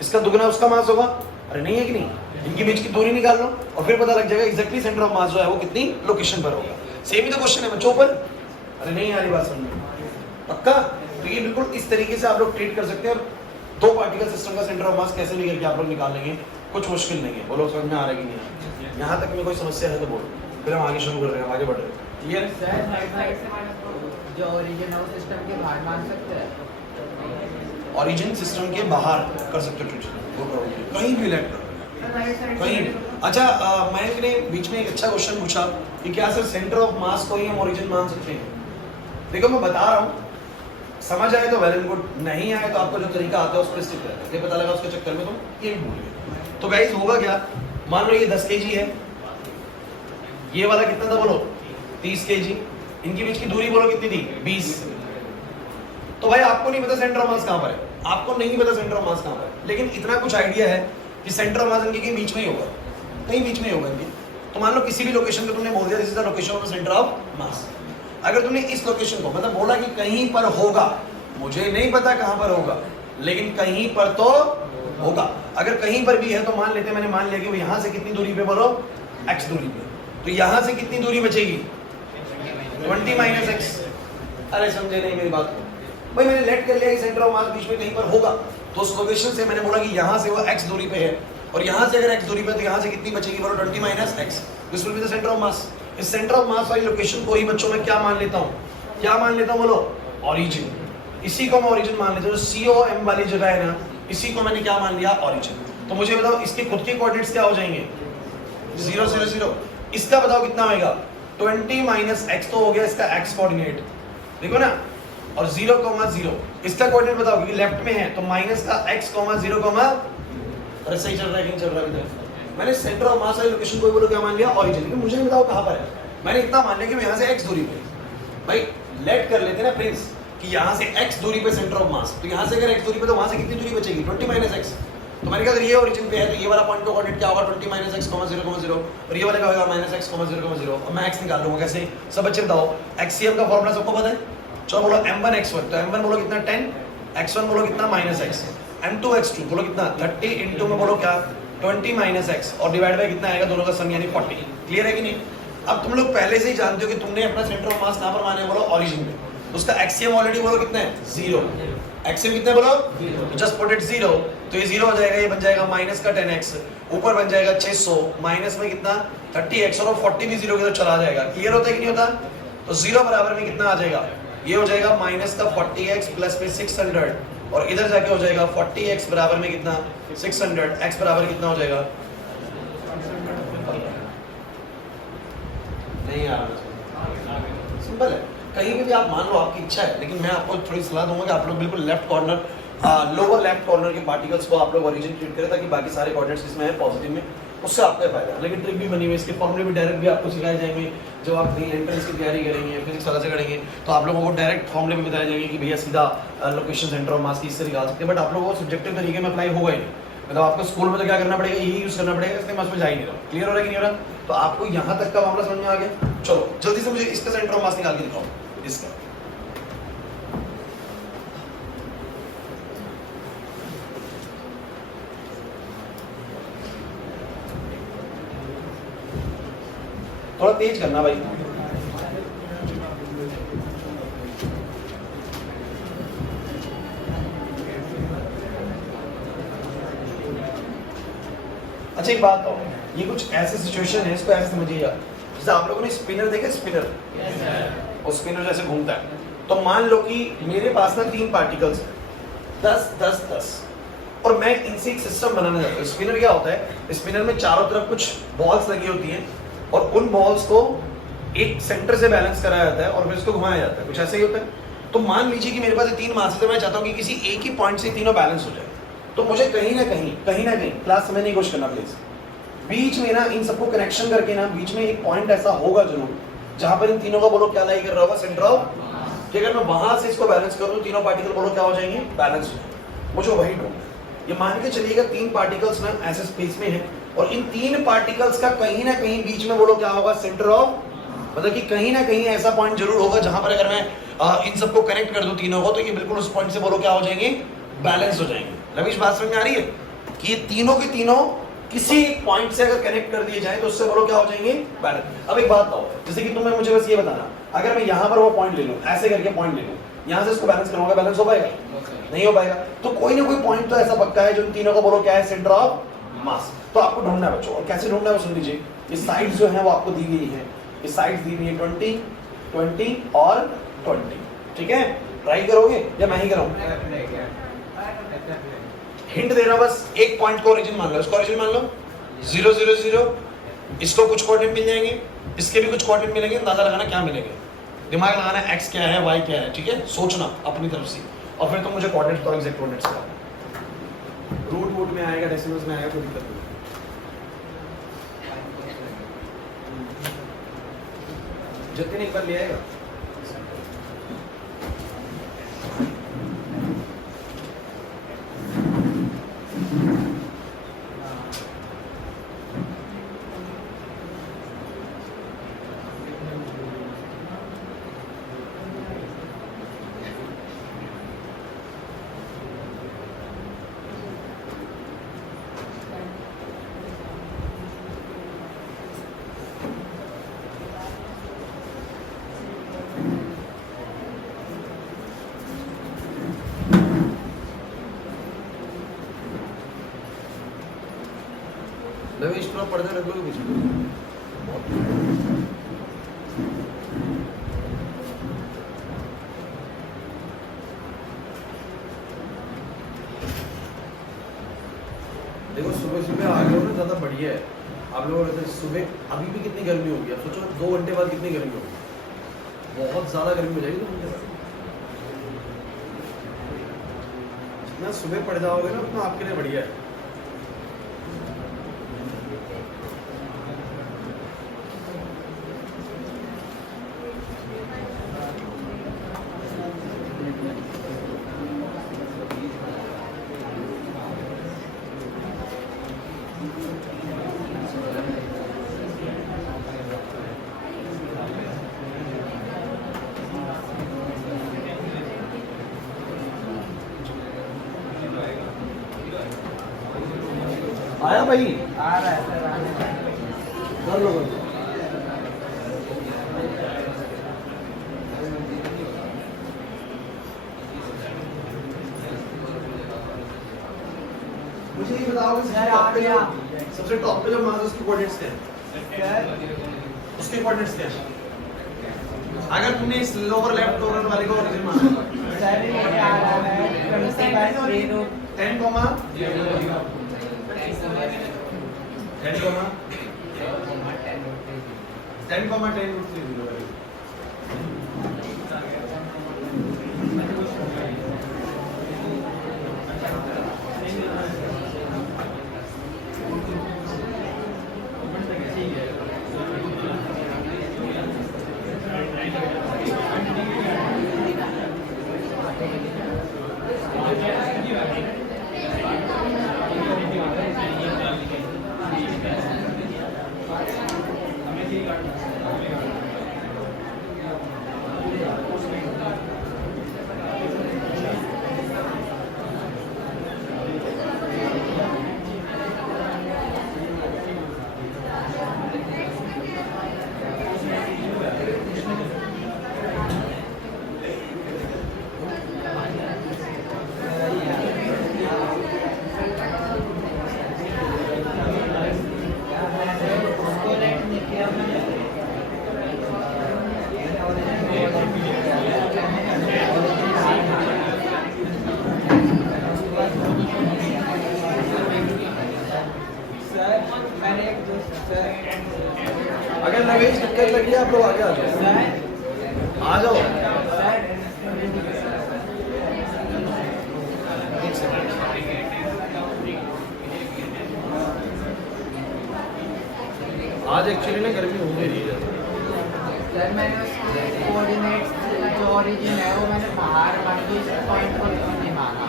इसका दुगना उसका मास होगा। अरे नहीं है कि नहीं, इनके बीच की दूरी निकाल लो और फिर पता लग जाएगा एग्जैक्टली सेंटर ऑफ मास जो है वो कितनी लोकेशन पर होगा। सेम ही तो क्वेश्चन है बच्चों पर। अरे नहीं आ रही बात समझ में? पक्का? तो ये बिल्कुल इस तरीके से आप लोग ट्रीट कर सकते हैं। और 2 पार्टिकल सिस्टम का सेंटर ऑफ मास कैसे निकल के आप लोग निकाल लेंगे, कुछ मुश्किल नहीं है। बोलो समझ में आ रहा है कि नहीं? यहाँ तक में कोई समस्या है तो बोलो, फिर हम आगे शुरू कर रहे हैं, आगे बढ़ रहे हैं। क्लियर? जो ओरिजिन है वो सिस्टम के बाहर मान सकते हैं। ओरिजिन सिस्टम के बाहर कर सकते हो, कहीं भी इलेक्ट करो कहीं भी। अच्छा मैंने बीच में एक अच्छा क्वेश्चन पूछा कि क्या सर सेंटर ऑफ मास को ही हम ओरिजिन मान सकते हैं? देखो मैं बता रहा हूँ, समझ आए तो वेल एंड गुड, नहीं आए तो आपको जो तरीका आता है उस पर स्टिक करना। ये पता लगा उसके चक्कर में तुम ये भी भूल गए। तो गाइस होगा क्या, मान लो ये 10 kg है, ये वाला कितना था बोलो 30 kg, इनके बीच की दूरी बोलो कितनी थी 20। तो भाई आपको नहीं पता सेंटर ऑफ मास कहां पर है, आपको नहीं पता सेंटर ऑफ मास कहां पर है, लेकिन इतना कुछ आइडिया है कि सेंटर ऑफ मास इनके कहीं बीच में ही होगा, कहीं बीच में ही होगा इनके। तो मान लो किसी भी लोकेशन पे तुमने बोल दिया this is the location of the centre of मास। अगर तुमने इस लोकेशन को मतलब बोला कि कहीं पर होगा, मुझे नहीं पता कहां पर होगा लेकिन कहीं पर तो होगा। अगर कहीं पर भी है तो मान लेते, मैंने मान लिया कि यहां से कितनी दूरी पे बोलो x दूरी पे, तो यहां से कितनी दूरी बचेगी 20 - x। अरे समझे नहीं मेरी बात को भाई, मैंने लेट कर लिया कि सेंटर ऑफ मास बीच में कहीं पर होगा, तो उस लोकेशन से मैंने बोला कि यहाँ से वो x दूरी पे है और यहाँ से अगर x दूरी पे, तो यहाँ से कितनी बचेगी बोलो 20 - x। This will be the centre of मास। इस सेंटर ऑफ मास वाली लोकेशन को ही बच्चों में क्या मान लेता हूँ, क्या मान लेता हूँ बोलो ओरिजिन। इसी को मैं ओरिजिन मान लेता हूँ, COM वाली जगह है ना, इसी को मैंने क्या मान लिया ओरिजिन। तो मुझे बताओ इसके खुद के कोऑर्डिनेट्स क्या हो जाएंगे 0 0 0। इसका बताओ कितना होगा 20 - x तो हो गया इसका x कोऑर्डिनेट, देखो ना, और 0, 0 इसका कोऑर्डिनेट बताओ क्योंकि लेफ्ट में है, तो माइनस का x, 0, अरे सही चल रहा है, कहीं चल रहा है। मैंने सेंटर ऑफ मास वाली लोकेशन को बोलो क्या मान लिया ओरिजिन, लेकिन मुझे नहीं बताओ कहां पर है। मैंने इतना मान लिया कि यहाँ से x दूरी पे, भाई लेट कर लेते ना प्रिंस कि यहाँ से x दूरी पे सेंटर ऑफ मास, तो यहाँ से अगर x दूरी पे तो वहां से कितनी दूरी बचेगी 20 - x। तो मैंने कहा ये ओरिजिन पे है तो ये वाला पॉइंट का कोऑर्डिनेट क्या होगा 20 - x, 0, 0 और ये वाला क्या होगा -x, 0, 0। अब मैं x निकाल लूंगा कैसे, सब बच्चे बताओ। XCM का फॉर्मूला सबको पता है, चलो बोलो m1 x1, तो m1 बोलो कितना 10, x1 बोलो कितना -x, m2 x2 बोलो कितना 30 इंटू में बोलो क्या 20 - x और डिवाइड बाय कितना आएगा दोनों का सम यानी 40। क्लियर है कि नहीं? अब तुम लोग पहले से ही जानते हो कि तुमने अपना सेंटर ऑफ मास कहां पर माने बोलो ओरिजिन में, तो उसका एक्सियम ऑलरेडी बोलो कितना है 0। एक्सियम कितना बोलो, जस्ट पुट इट 0, तो ये 0 हो जाएगा, ये बन जाएगा माइनस का 10x, ऊपर बन जाएगा 600, माइनस में कितना 30x और 40 भी 0 के तो चला जाएगा। क्लियर होता है कि नहीं होता? तो 0 बराबर में कितना आ जाएगा, ये हो जाएगा माइनस का 40x प्लस में 600 और इधर जाके हो जाएगा 40x बराबर में कितना 600, x बराबर कितना हो जाएगा, नहीं आ रहा, सिंपल है। कहीं भी आप मान लो आपकी इच्छा है, लेकिन मैं आपको थोड़ी सलाह दूंगा कि आप लोग बिल्कुल left corner lower left corner के पार्टिकल्स को आप लोग ओरिजिन ट्रीट करें ताकि बाकी सारे कोऑर्डिनेट्स इसमें है पॉजिटिव में, उससे आपका फायदा है। लेकिन ट्रिक भी बनी हुई है, इसके फॉर्मूले भी डायरेक्ट भी आपको सिखाए जाएंगे। जब आप एंट्रेंस की तैयारी करेंगे, फिजिक्स वाला से करेंगे, तो आप लोगों को डायरेक्ट फॉर्मूले भी बताए जाएंगे कि भैया सीधा लोकेशन सेंटर ऑफ मास की इससे निकाल सकते हैं, बट आप लोगों को सब्जेक्टिव तरीके में अप्लाई होगा ही नहीं। मतलब आपको स्कूल में तो क्या करना पड़ेगा, यही यूज करना पड़ेगा, इसलिए मैं उसमें जा ही नहीं रहा हूँ। क्लियर हो रहा है कि नहीं हो रहा? तो आपको यहाँ तक का मामला समझ में आ गया? चलो जल्दी से मुझे इसका सेंटर ऑफ मास निकाल के दिखाओ, इसका। थोड़ा तेज करना भाई। अच्छा एक बात बताओ, ये कुछ ऐसे सिचुएशन है, इसको ऐसे समझिएगा, जैसे आप लोगों ने स्पिनर देखा, स्पिनर और स्पिनर जैसे घूमता है, तो मान लो कि मेरे पास ना 3 पार्टिकल्स हैं, 10 10 10, और मैं इनसे एक सिस्टम बनाना चाहता हूँ। स्पिनर क्या होता है, स्पिनर में चारों तरफ कुछ बॉल्स लगी होती हैं और उन बॉल्स को एक सेंटर से बैलेंस कराया जाता है और फिर इसको घुमाया जाता है, कुछ ऐसे ही होता है। तो मान लीजिए कि मेरे पास 3 मास है, मैं चाहता हूँ कि किसी एक ही पॉइंट से तीनों बैलेंस हो जाए। तो मुझे कहीं ना कहीं क्लास समझने की कोशिश करना प्लीज, बीच में ना इन सबको कनेक्शन करके ना बीच में एक पॉइंट ऐसा होगा जरूर जहां पर इन तीनों का बोलो क्या लाई कर रहा होगा, सेंटर ऑफ। कि अगर मैं वहां से इसको बैलेंस करूं, तीनों पार्टिकल बोलो क्या हो जाएंगे, बैलेंस हो जाएंगे। मुझे वही ढूंढना है। ये मान के चलिएगा 3 पार्टिकल्स ना ऐसे स्पेस में है और इन 3 पार्टिकल्स का कहीं ना कहीं बीच में बोलो क्या होगा, सेंटर ऑफ। मतलब कि कहीं ना कहीं ऐसा पॉइंट जरूर होगा जहां पर अगर मैं इन सबको कनेक्ट कर दूं तीनों को, तो ये बिल्कुल उस पॉइंट से बोलो क्या हो जाएंगे, बैलेंस हो जाएंगे। रमेश बात समझ में आ रही है कि ये तीनों के तीनों किसी एक पॉइंट से अगर कनेक्ट कर दिए जाए तो उससे बोलो क्या हो जाएंगे, बैलेंस। अब एक बात बताओ, जैसे कि तुम्हें मुझे बस ये बताना, अगर मैं यहाँ पर वो पॉइंट ले लूं, ऐसे करके पॉइंट ले लूं, यहाँ से इसको बैलेंस करूंगा, बैलेंस हो पाएगा? नहीं हो पाएगा। तो कोई ना कोई पॉइंट तो ऐसा पक्का है जो इन तीनों को बोलो क्या है, सेंटर ऑफ मास। तो आपको ढूंढना है बच्चों, और कैसे ढूंढना है वो सुन लीजिए। ये साइड्स जो है वो आपको दी गई है, ये साइड्स दी हुई है 20 20 और 20, ठीक है? ट्राई करोगे या मैं ही कराऊं? हिंट दे रहा हूं, बस एक पॉइंट को ओरिजिन मान लो, इसको ओरिजिन मान लो 0 0 0, इसको कुछ कोऑर्डिनेट मिल जाएंगे, इसके भी कुछ कोऑर्डिनेट मिलेंगे, अंदाजा लगाना क्या मिलेंगे, दिमाग लगाना x क्या है, y क्या है, ठीक है? सोचना अपनी तरफ से, और फिर तुम मुझे कोऑर्डिनेट्स तो एग्जैक्ट कोऑर्डिनेट्स बताओ। रूट में आएगा, डेसिमल्स में आएगा, कोई दिक्कत नहीं। जतिन एक बार ले आएगा। नवेश थोड़ा पर्दा रख लो बीच में। देखो सुबह सुबह आ गए हो ना, ज्यादा बढ़िया है। आप लोगों ने सुबह अभी भी कितनी गर्मी होगी, आप सोचो 2 घंटे बाद कितनी गर्मी होगी, बहुत ज्यादा गर्मी हो जाएगी 2 घंटे बाद। जितना सुबह पड़ जाओगे ना उतना आपके लिए बढ़िया है। आया भाई, आ रहा है सर, आने वाला है। कर लो मुझे ये बताओ कि सबसे टॉप पे जो मास उसकी कोऑर्डिनेट्स क्या है, उसके कोऑर्डिनेट्स क्या है? अगर तुमने इस लोअर लेफ्ट कॉर्नर वाले को ओरिजिन माना, सर ये आ रहा है 25 रूट 10 कॉमा 10 रूट 3 0। अगर लगेज दिक्कत लगी आप लोग आगे आ जाओ। एक सेकंड। आज एक्चुअली ना गर्मी हो गई है। सर मैंने उसके कोऑर्डिनेट्स जो ओरिजिन है वो मैंने बाहर मान लो इस पॉइंट पर नहीं मांगा,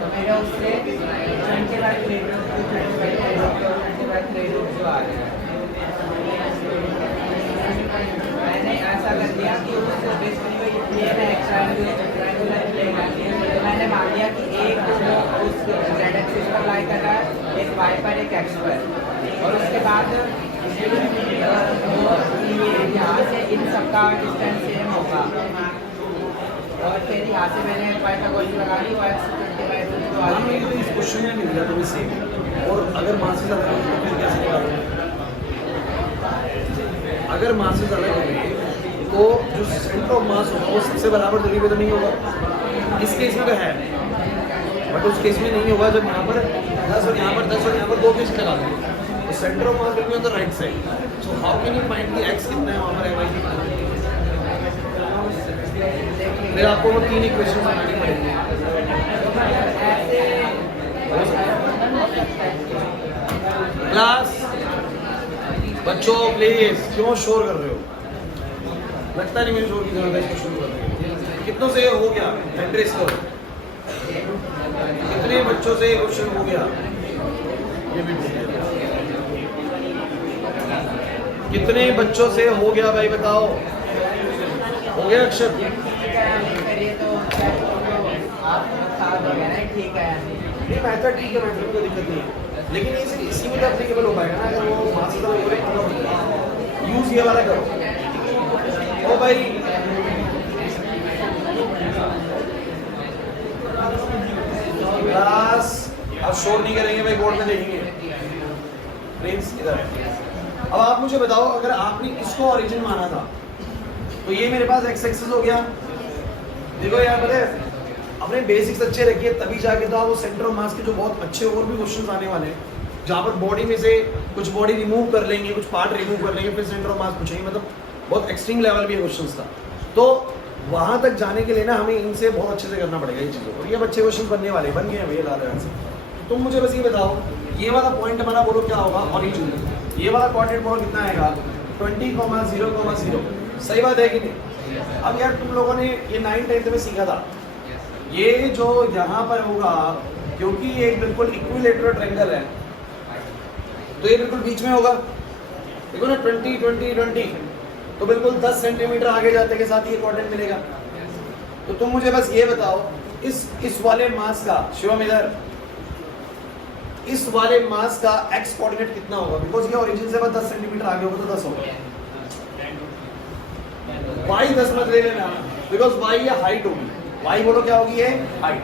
तो मेरा उससे 25 क्रेडिट टू 25 क्रेडिट जो आ गया। मैंने ऐसा कर दिया कि उससे बेसिकली ये है ट्रायंगुलर प्लेन है, तो मैंने मान लिया कि एक वो उस जेड एक्सिस पर लाई कर रहा है, एक वाई पर एक एक्स पर, और उसके बाद यहाँ से इन सबका डिस्टेंस सेम होगा, और फिर यहाँ से मैंने पाइथागोरस लगा ली और इस क्वेश्चन में मिल गया तुम्हें सेम। और अगर मासेस अलग होंगे तो फिर कैसे निकालोगे? अगर मासेस अलग होंगे तो जो सेंटर ऑफ मास होगा वो सबसे बराबर दूरी पे तो नहीं होगा। इस केस में तो है, बट उस केस में नहीं होगा जब यहाँ पर 10 और यहाँ पर 10 और यहाँ पर 2 केस लगा देंगे तो centre of mass will be on the right side. So how can you find the x कितना है वहाँ पर एम आई की? फिर आपको वो 3 इक्वेशन बनानी पड़ेंगी। क्लास बच्चों प्लीज क्यों शोर कर रहे हो? लगता नहीं मेरे शोर की जरूरत है इसको शुरू करने की। कितनों से हो गया एड्रेस करो? कितने बच्चों से क्वेश्चन हो गया? ये भी कितने बच्चों से हो गया भाई बताओ? हो गया अक्षर? ठीक है नहीं मैथड ठीक है, मैथड में कोई दिक्कत नहीं है, लेकिन ये सिर्फ इसी में तो एप्लीकेबल हो पाएगा ना। अगर वो मास से यूज ये वाला करो। ओ भाई क्लास अब शोर नहीं करेंगे भाई, बोर्ड में देखेंगे। प्रिंस इधर। अब आप मुझे बताओ अगर आपने इसको ओरिजिन माना था तो ये मेरे पास एक्स एक्सिस हो गया। देखो यार पता है अपने बेसिक्स अच्छे रखिए तभी जाके तो आप वो सेंटर ऑफ मास के जो बहुत अच्छे और भी क्वेश्चंस आने वाले हैं जहाँ पर बॉडी में से कुछ बॉडी रिमूव कर लेंगे, कुछ पार्ट रिमूव कर लेंगे, फिर सेंटर ऑफ मास पूछेंगे, मतलब बहुत एक्सट्रीम लेवल भी क्वेश्चंस था। तो वहाँ तक जाने के लिए ना हमें इनसे बहुत अच्छे से करना पड़ेगा ये चीज़ों को। ये अच्छे क्वेश्चन बनने वाले बन गए हैं भैया लाल रंग से। तुम मुझे बस ये बताओ ये वाला पॉइंट हमारा बोलो क्या होगा ओरिजिन। ये वाला कोऑर्डिनेट बोलो कितना आएगा? 20,0,0। सही बात है कि नहीं? अब यार तुम लोगों ने ये 9th-10th में सीखा था, ये जो यहाँ पर होगा क्योंकि ये एक बिल्कुल इक्विलेटरल ट्रायंगल है तो ये बिल्कुल बीच में होगा। देखो ना 20 तो बिल्कुल 10 सेंटीमीटर आगे जाते के साथ ये कोऑर्डिनेट मिलेगा। तो तुम मुझे बस ये बताओ इस वाले मास का शिवम इधर, इस वाले मास का एक्स कोऑर्डिनेट कितना होगा? बिकॉज ये ओरिजिन से बस 10 सेंटीमीटर आगे होगा तो 10 होगा। y 10 मत ले लेना बिकॉज y ये हाइट होगी। y बोलो क्या होगी? ये हाइट।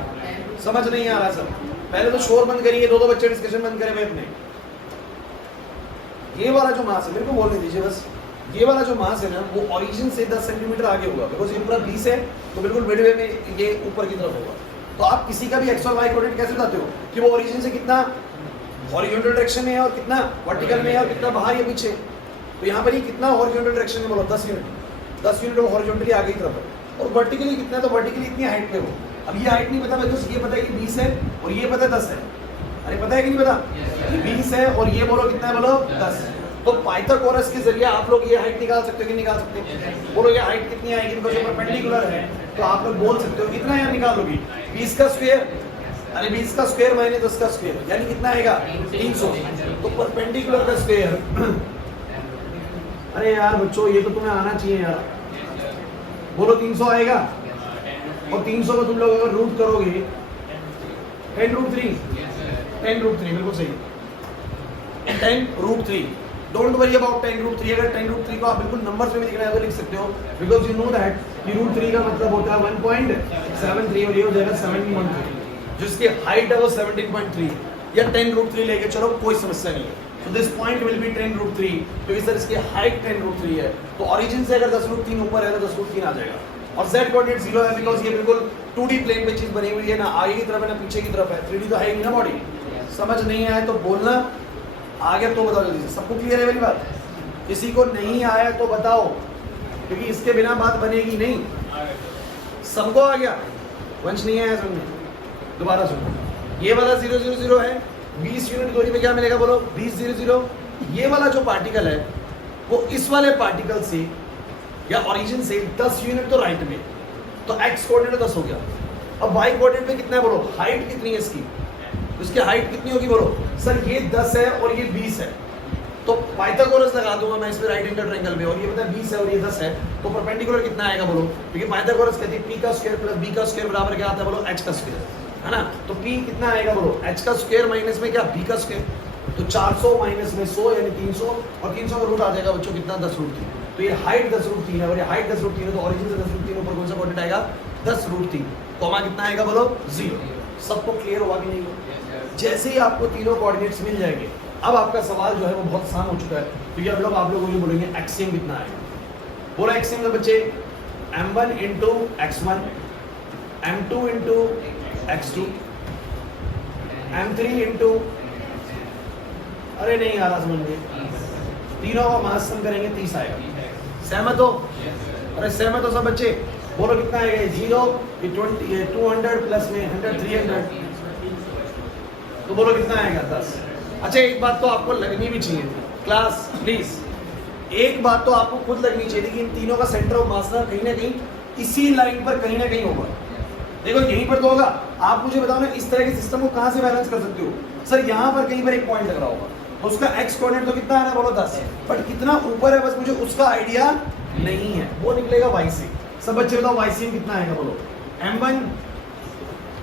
समझ नहीं आ रहा सर? पहले तो शोर बंद करिए, दो बच्चे डिस्कशन बंद करें भाई अपने। ये वाला जो मास है मेरे को बोलने दीजिए बस, ये वाला जो मास है ना वो ओरिजिन से 10 सेंटीमीटर आगे होगा बिकॉज ये पूरा 20 है तो बिल्कुल मिडवे में ये ऊपर की तरफ होगा। तो आप किसी का भी एक्स और वाई कोऑर्डिनेट कैसे बताते हो कि वो ओरिजिन से कितना हॉरिजॉन्टल डायरेक्शन में है और कितना वर्टिकल में है और कितना बाहर या पीछे? तो यहाँ पर ये कितना हॉरिजॉन्टल डायरेक्शन में बोलो? 10 यूनिट हॉरिजॉन्टली आगे की तरफ है। और वर्टिकली कितना? तो वर्टिकली इतनी हाइट पे हो। अब ये हाइट नहीं पता बिकॉज ये पता है कि 20 है और ये पता है 10 है। अरे पता है कि नहीं पता? ये 20 है और ये बोलो कितना है? बोलो 10। तो पाइथागोरस के जरिए आप लोग ये हाइट निकाल सकते हो कि निकाल सकते हो? बोलो ये हाइट कितनी आएगी? बिकॉज ये परपेंडिकुलर है तो आप लोग बोल सकते हो कितना यहाँ निकालोगी? 20 का स्क्वायर। अरे 20 का स्क्वायर माइनस 10 का स्क्वायर यानी कितना आएगा? 300। तो परपेंडिकुलर का स्क्वायर अरे यार बच्चों ये तो तुम्हें आना चाहिए यार। बोलो 300 आएगा, और 300 को तुम लोग अगर रूट करोगे 10√3, 10√3 बिल्कुल सही, 10√3। Don't worry about 10√3। अगर 10√3 को आप बिल्कुल नंबर्स में भी लिखना है तो लिख सकते हो, बिकॉज यू नो दैट कि √3 का मतलब होता है 1.73 और ये हो जाएगा 17.3, जिसकी हाइट है वो 17.3 या 10√3 लेके चलो कोई समस्या नहीं है। तो दिस पॉइंट विल बी 10√3 क्योंकि सर इसकी हाइट 10√3 है, तो ओरिजिन से अगर 10√3 ऊपर है तो 10√3 आ जाएगा। और z कोऑर्डिनेट 0 है बिकॉज ये बिल्कुल 2D प्लेन पे चीज बनी हुई है, ना आगे की तरफ है ना पीछे की तरफ है, 3D तो है ही ना बॉडी। समझ नहीं आया तो बोलना, आ गया तो बताओ जल्दी से। सबको क्लियर है मेरी बात? किसी को नहीं आया तो बताओ, क्योंकि इसके बिना बात बनेगी नहीं। सबको आ गया? वंश नहीं आया सुनने? दोबारा सुनो, ये वाला 0 0 0 है, 20 यूनिट दूरी पे क्या मिलेगा बोलो? 20 0 0। ये वाला जो पार्टिकल है वो इस वाले पार्टिकल से या ओरिजिन से 10 यूनिट तो राइट में, तो x कोऑर्डिनेट 10 हो गया। अब y कोऑर्डिनेट में कितना है बोलो? हाइट कितनी है इसकी? इसकी हाइट कितनी होगी बोलो? सर ये 10 है और ये 20 है, तो पाइथागोरस लगा दूंगा मैं इसमें राइट एंगल ट्रायंगल में, और ये पता है 20 है और ये 10 है, तो परपेंडिकुलर कितना आएगा बोलो? क्योंकि पाइथागोरस कहती है p का स्क्वायर प्लस b का स्क्वायर बराबर क्या आता है बोलो? h का स्क्वायर, है ना? तो p कितना आएगा बोलो? h का स्क्वायर माइनस में क्या? b का स्क्वायर, तो 400 माइनस में 100 यानी 300, और 300 का रूट आ जाएगा बच्चों कितना? 10√3। तो ये हाइट 10√3 है और ये हाइट 10√3 है, तो ओरिजिन से 10√3 ऊपर कौन सा कोऑर्डिनेट आएगा? 10√3। कॉमा कितना आएगा बोलो? 0। सबको क्लियर हुआ कि नहीं? जैसे ही आपको तीनों कोऑर्डिनेट्स मिल जाएंगे, अब आपका सवाल जो है वो बहुत आसान हो चुका है, क्योंकि अब लोग आप लोगों को बोलेंगे एक्सियम कितना आएगा। बोला एक्सियम तो बच्चे m1 into x1, m2 into x2, m3 into, अरे नहीं आ रहा समझ में, तीनों का मास सम करेंगे 30 आएगा। सहमत हो? अरे सहमत हो सब बच्चे? बोलो कितना आएगा? 0, 20, 200 प्लस में 100, 300, तो बोलो कितना आएगा? 10। अच्छा एक बात तो आपको लगनी भी चाहिए क्लास प्लीज, एक बात तो आपको खुद लगनी चाहिए कि इन तीनों का सेंटर ऑफ मास ना कहीं इसी लाइन पर कहीं ना कहीं होगा। देखो यहीं पर तो होगा। आप मुझे बताओ ना इस तरह के सिस्टम को कहां से बैलेंस कर सकते हो? सर यहाँ पर कहीं पर एक पॉइंट लग रहा होगा, तो उसका x कोऑर्डिनेट तो कितना है ना बोलो? 10, बट कितना ऊपर है बस मुझे उसका आइडिया नहीं है, वो निकलेगा y से। सब बच्चे बताओ y से कितना आएगा बोलो? m1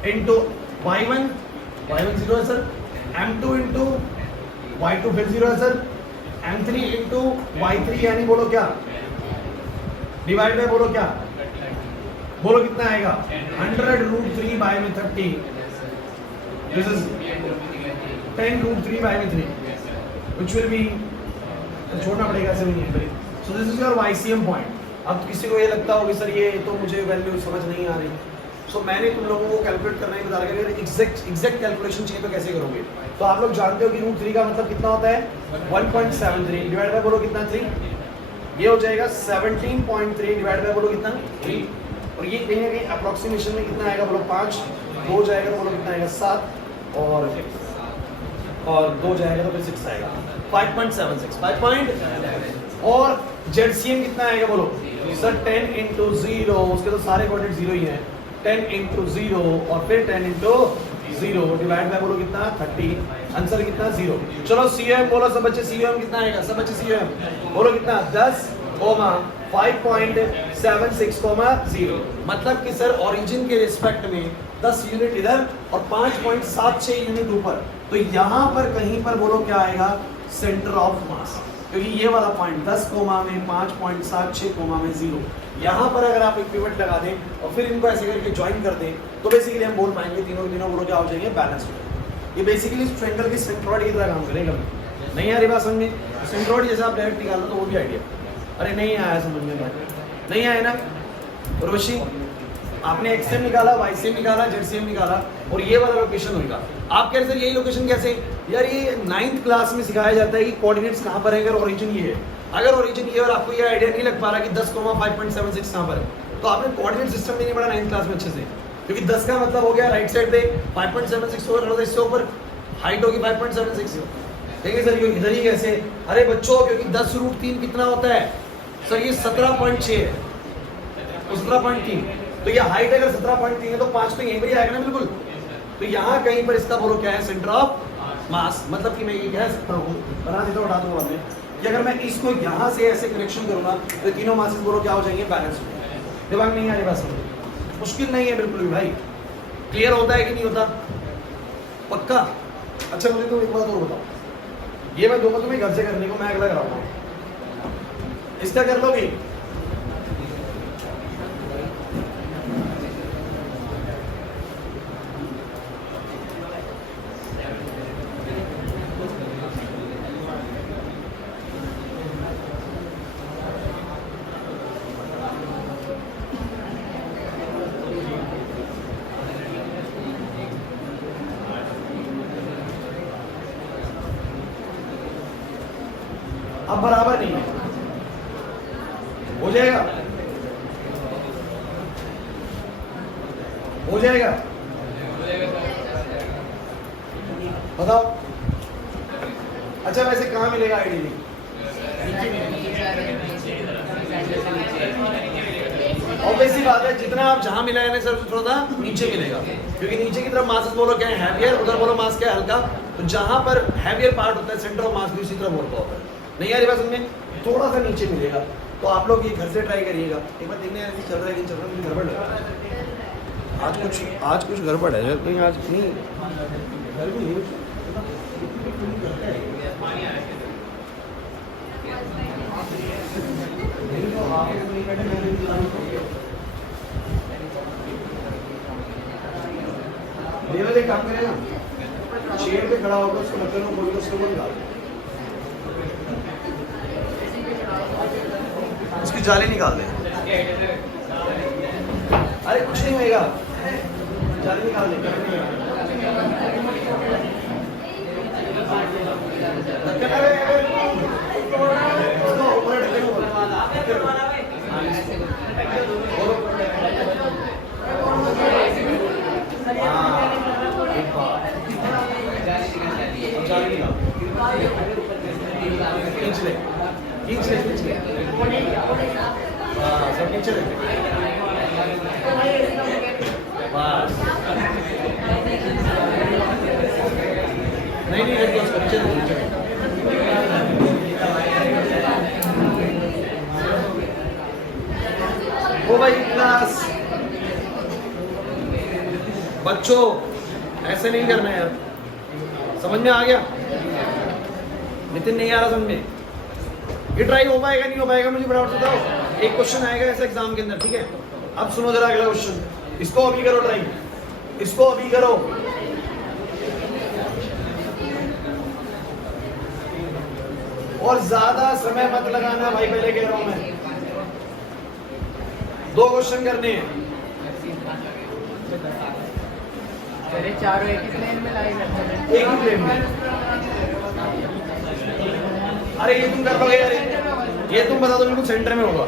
इंटू y1, y1 0 है सर, m2 इंटू y2 फिर 0 है सर, m3 इंटू y3 यानी बोलो क्या? डिवाइड बाय बोलो क्या? बोलो कितना आएगा? 100√3 बाय में 30, दिस इज 10√3 बाय में 3 which will be, छोड़ना पड़ेगा ऐसे नहीं है। So this is your YCM point. अब किसी को ये लगता होगा सर ये तो मुझे वैल्यू समझ नहीं आ रही, सो मैंने तुम लोगों को कैलकुलेट करना ही बता रहा है। अगर एग्जैक्ट कैलकुलेशन चाहिए तो कैसे करोगे? तो आप लोग जानते हो कि √3 का मतलब कितना होता है? 1.73 डिवाइड बाय बोलो कितना? 3, ये हो जाएगा 17.3 डिवाइड बाय बोलो कितना? 3, और ये कहीं ना कहीं अप्रोक्सीमेशन में कितना आएगा बोलो? 5, 2 जाएगा तो बोलो कितना आएगा? 7, और 2 जाएगा तो फिर 6 आएगा, 5.76, 5. और जेडसीएम कितना आएगा बोलो? सर 10 इंटू 0, उसके तो सारे कोऑर्डिनेट 0 ही हैं, 10 इंटू 0 और फिर 10 इंटू 0 डिवाइड बाय बोलो कितना? 30, आंसर कितना? 0। चलो सीओएम बोलो सब बच्चे, सीओएम कितना आएगा? सब बच्चे सीओएम बोलो कितना? 10, 5.76, 0। मतलब कि सर ओरिजिन के रिस्पेक्ट में 10 यूनिट इधर और 5.76 यूनिट ऊपर, तो यहाँ पर कहीं पर बोलो क्या आएगा? सेंटर ऑफ मास, क्योंकि ये वाला पॉइंट 10 कोमा में 5.76 कोमा में 0, यहाँ पर अगर आप एक पिवट लगा दें और फिर इनको ऐसे करके ज्वाइन कर दें तो बेसिकली हम बोल पाएंगे तीनों के तीनों बोलो क्या हो जाएंगे? बैलेंस हो जाएंगे। ये बेसिकली ट्रायंगल की सेंट्रोइड की तरह काम करेगा। नहीं आ रही बात समझ में? सेंट्रोइड जैसे आप डायरेक्ट निकाल दो तो वो भी आइडिया। अरे नहीं आया समझ में? नहीं आया ना? रोशी आपने एक्सएम निकाला, वाईसीएम निकाला, जेडसीएम निकाला, और ये वाला लोकेशन होगा। आप कह रहे सर यही लोकेशन कैसे? यार ये 9th क्लास में सिखाया जाता है कि कोऑर्डिनेट्स कहाँ पर है, अगर ओरिजिन ये है। अगर ओरिजिन ये और आपको ये आइडिया नहीं लग पा रहा कि 10,5.76 कहाँ पर है, तो आपने कोऑर्डिनेट सिस्टम भी नहीं पढ़ा 9th क्लास में अच्छे से, क्योंकि 10 का मतलब हो गया राइट साइड पे 5.76 होगा, इससे ऊपर हाइट होगी 5.76। देखिए सर ये इधर ही कैसे? अरे बच्चों क्योंकि 10√3 कितना होता है? सर ये 17.6 है, तो 17.3, तो ये हाइट अगर 17.3 है तो 5 तो यहीं पर ही आएगा ना बिल्कुल। तो यहाँ कहीं पर इसका बोलो क्या है? सेंटर ऑफ मास। मतलब कि मैं ये कह सकता हूँ, बना देता हूँ, उठा दूंगा मैं, कि अगर मैं इसको यहाँ से ऐसे करेक्शन करूँगा तो तीनों मासेस बोलो क्या हो जाएंगे, बैलेंस हो जाएंगे। दिमाग नहीं आ रही बात समझ, मुश्किल नहीं है बिल्कुल भी भाई। क्लियर होता है कि नहीं होता? पक्का? अच्छा मुझे तुम एक बात और बताओ, ये मैं दूंगा तुम्हें घर से करने को, मैं अगला कराऊंगा, इसका कर लोगे? अब बराबर नहीं है, हो जाएगा, हो जाएगा, बताओ। अच्छा वैसे कहाँ मिलेगा आइडियली? ऑब्वियस सी बात है, जितना आप जहां मिला है सर थोड़ा सा नीचे मिलेगा, क्योंकि नीचे की तरफ मास बोलो क्या है हैवियर, उधर बोलो मास क्या है हल्का, तो जहां पर हैवियर पार्ट होता है सेंटर ऑफ मास भी उसी तरफ होता है। नहीं आ रही बात समझ? थोड़ा सा नीचे मिलेगा, तो आप लोग ये घर से ट्राई करिएगा एक बार, देखने ऐसे चल रहा है कि चल रहा है, मुझे गड़बड़ लग रहा है आज कुछ गड़बड़ है कहीं, आज नहीं घर भी नहीं लेवल एक काम करेगा, चेयर पे खड़ा होकर उसको मतलब में बोल के उसको बोल डाल, उसकी जाली निकाल दे। अरे कुछ नहीं होएगा, जाली निकाल दे। नहीं ओ भाई क्लास बच्चों ऐसे नहीं करना है यार, समझ में आ गया? नितिन नहीं आ रहा समझ में? ये ट्राई हो पाएगा नहीं हो पाएगा मुझे बड़ा बताओ। एक क्वेश्चन आएगा ऐसे एग्जाम के अंदर, ठीक है? अब सुनो जरा अगला क्वेश्चन, इसको अभी करो ट्राई, इसको अभी करो। और ज्यादा समय मत लगाना भाई, पहले कह रहा हूं मैं। 2 क्वेश्चन करने हैं। अरे चारों एक ही प्लेन में लाई करते हैं, एक ही प्लेन में। अरे ये तुम कर पाओगे यार? ये तुम बता दो बिल्कुल सेंटर में होगा।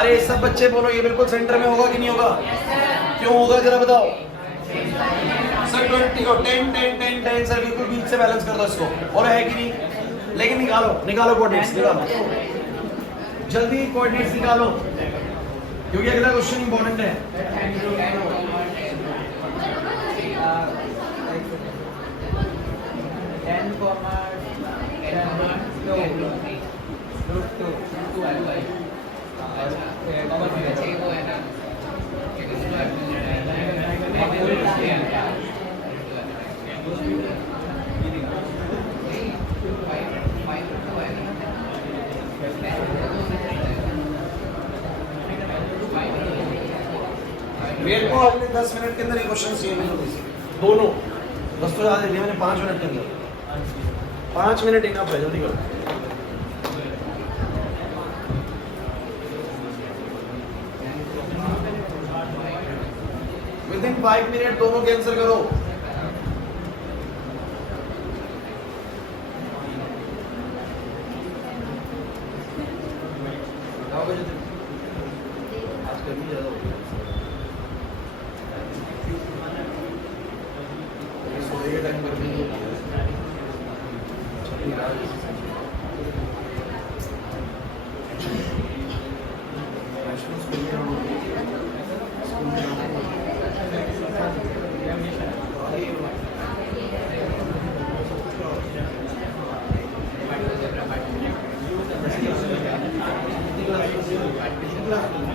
अरे सब बच्चे बोलो ये बिल्कुल सेंटर में होगा कि नहीं होगा? क्यों होगा जरा बताओ। सर 20 को 10 10 10 10 सर बिल्कुल बीच से बैलेंस कर दो इसको, और है कि नहीं? लेकिन निकालो निकालो कोऑर्डिनेट्स निकालो, जल्दी कोऑर्डिनेट्स निकालो, क्योंकि अगला क्वेश्चन इंपॉर्टेंट है। मेरे को अगले 10 मिनट के अंदर ये क्वेश्चन चाहिए दोनों, बस तो ज्यादा दिया मैंने 5 मिनट के अंदर, 5 मिनट इनफ है, जल्दी करो। विदिन 5 मिनट दोनों के आंसर करो। आज गर्मी ज्यादा हो गई, सोने के टाइम गर्मी नहीं होती है। मतलब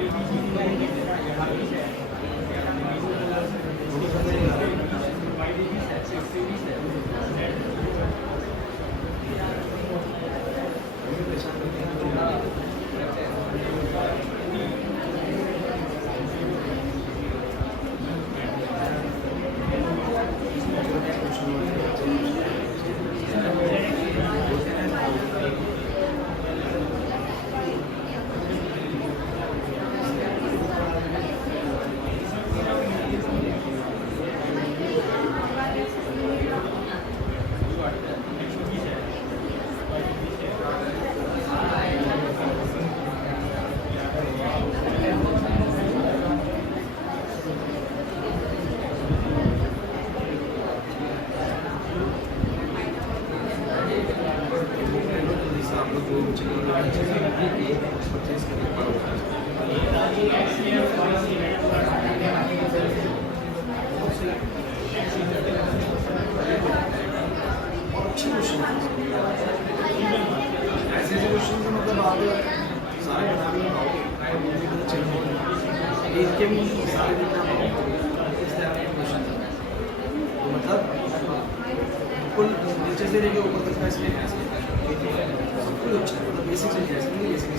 बिल्कुल नीचे से लेके ऊपर तक का इसमें है सब कुछ अच्छा है मतलब बेसिक चीज़ है इसमें बेसिक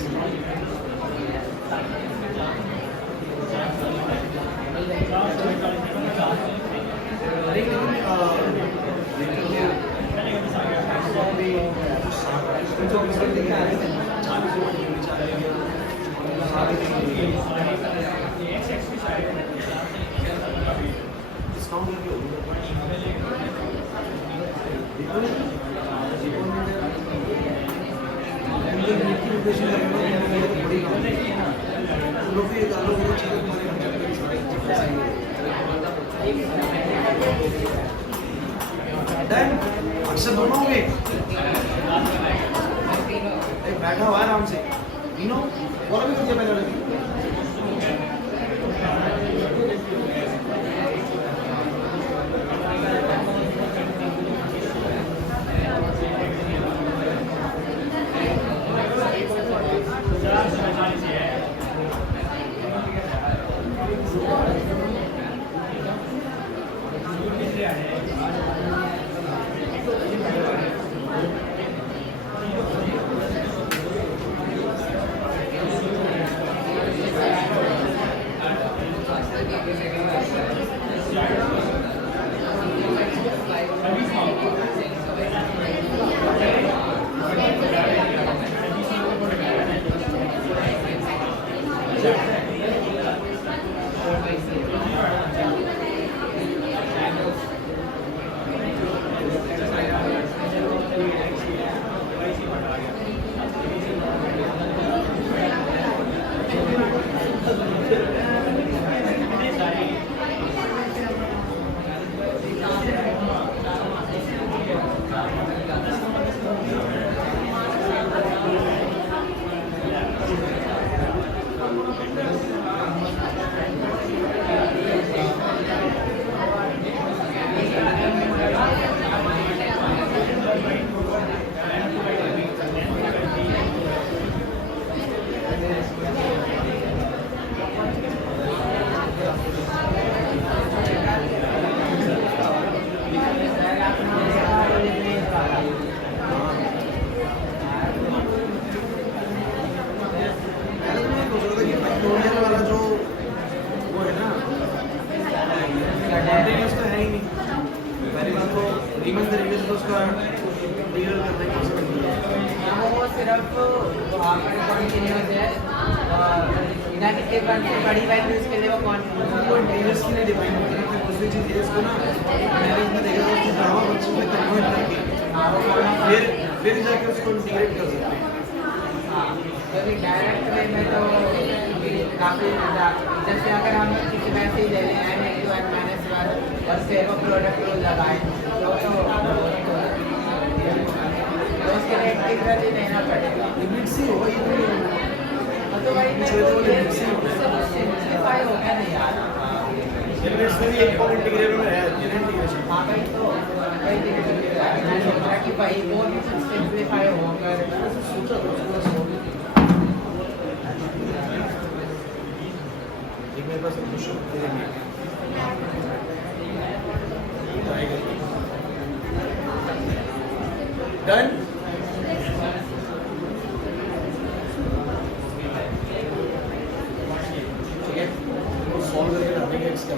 अक्सर दोनों होंगे बैठा हुआ है आराम से तीनों बोला भी मुझे पहले बड़ी वैल्यूज के लिए वो कंटीन्यूअस के लिए डिफाइन होता है दूसरी चीज ये इसको ना मैंने इसमें देखा था कि ड्रामा बच्चों में कन्वर्ट करके फिर जाके उसको इंटीग्रेट कर सकते हैं डायरेक्ट वे में तो काफ़ी जैसे अगर हम किसी मैसेज दे रहे हैं -1 और फिर वो प्रोडक्ट को लगाएं तो उसके लिए इंटीग्रल ही लेना पड़ेगा लिमिट सी हो तो वही मैं सिंप्लीफाई हो गया नहीं यार लिमिट्स में भी एक और इंटीग्रेटर है इंटीग्रेशन हाँ भाई तो वही मैं सोच रहा कि भाई वो भी सिंप्लीफाई होकर पास क्वेश्चन देंगे डन। ठीक है, तो सॉल्व करके डालेंगे एक्स का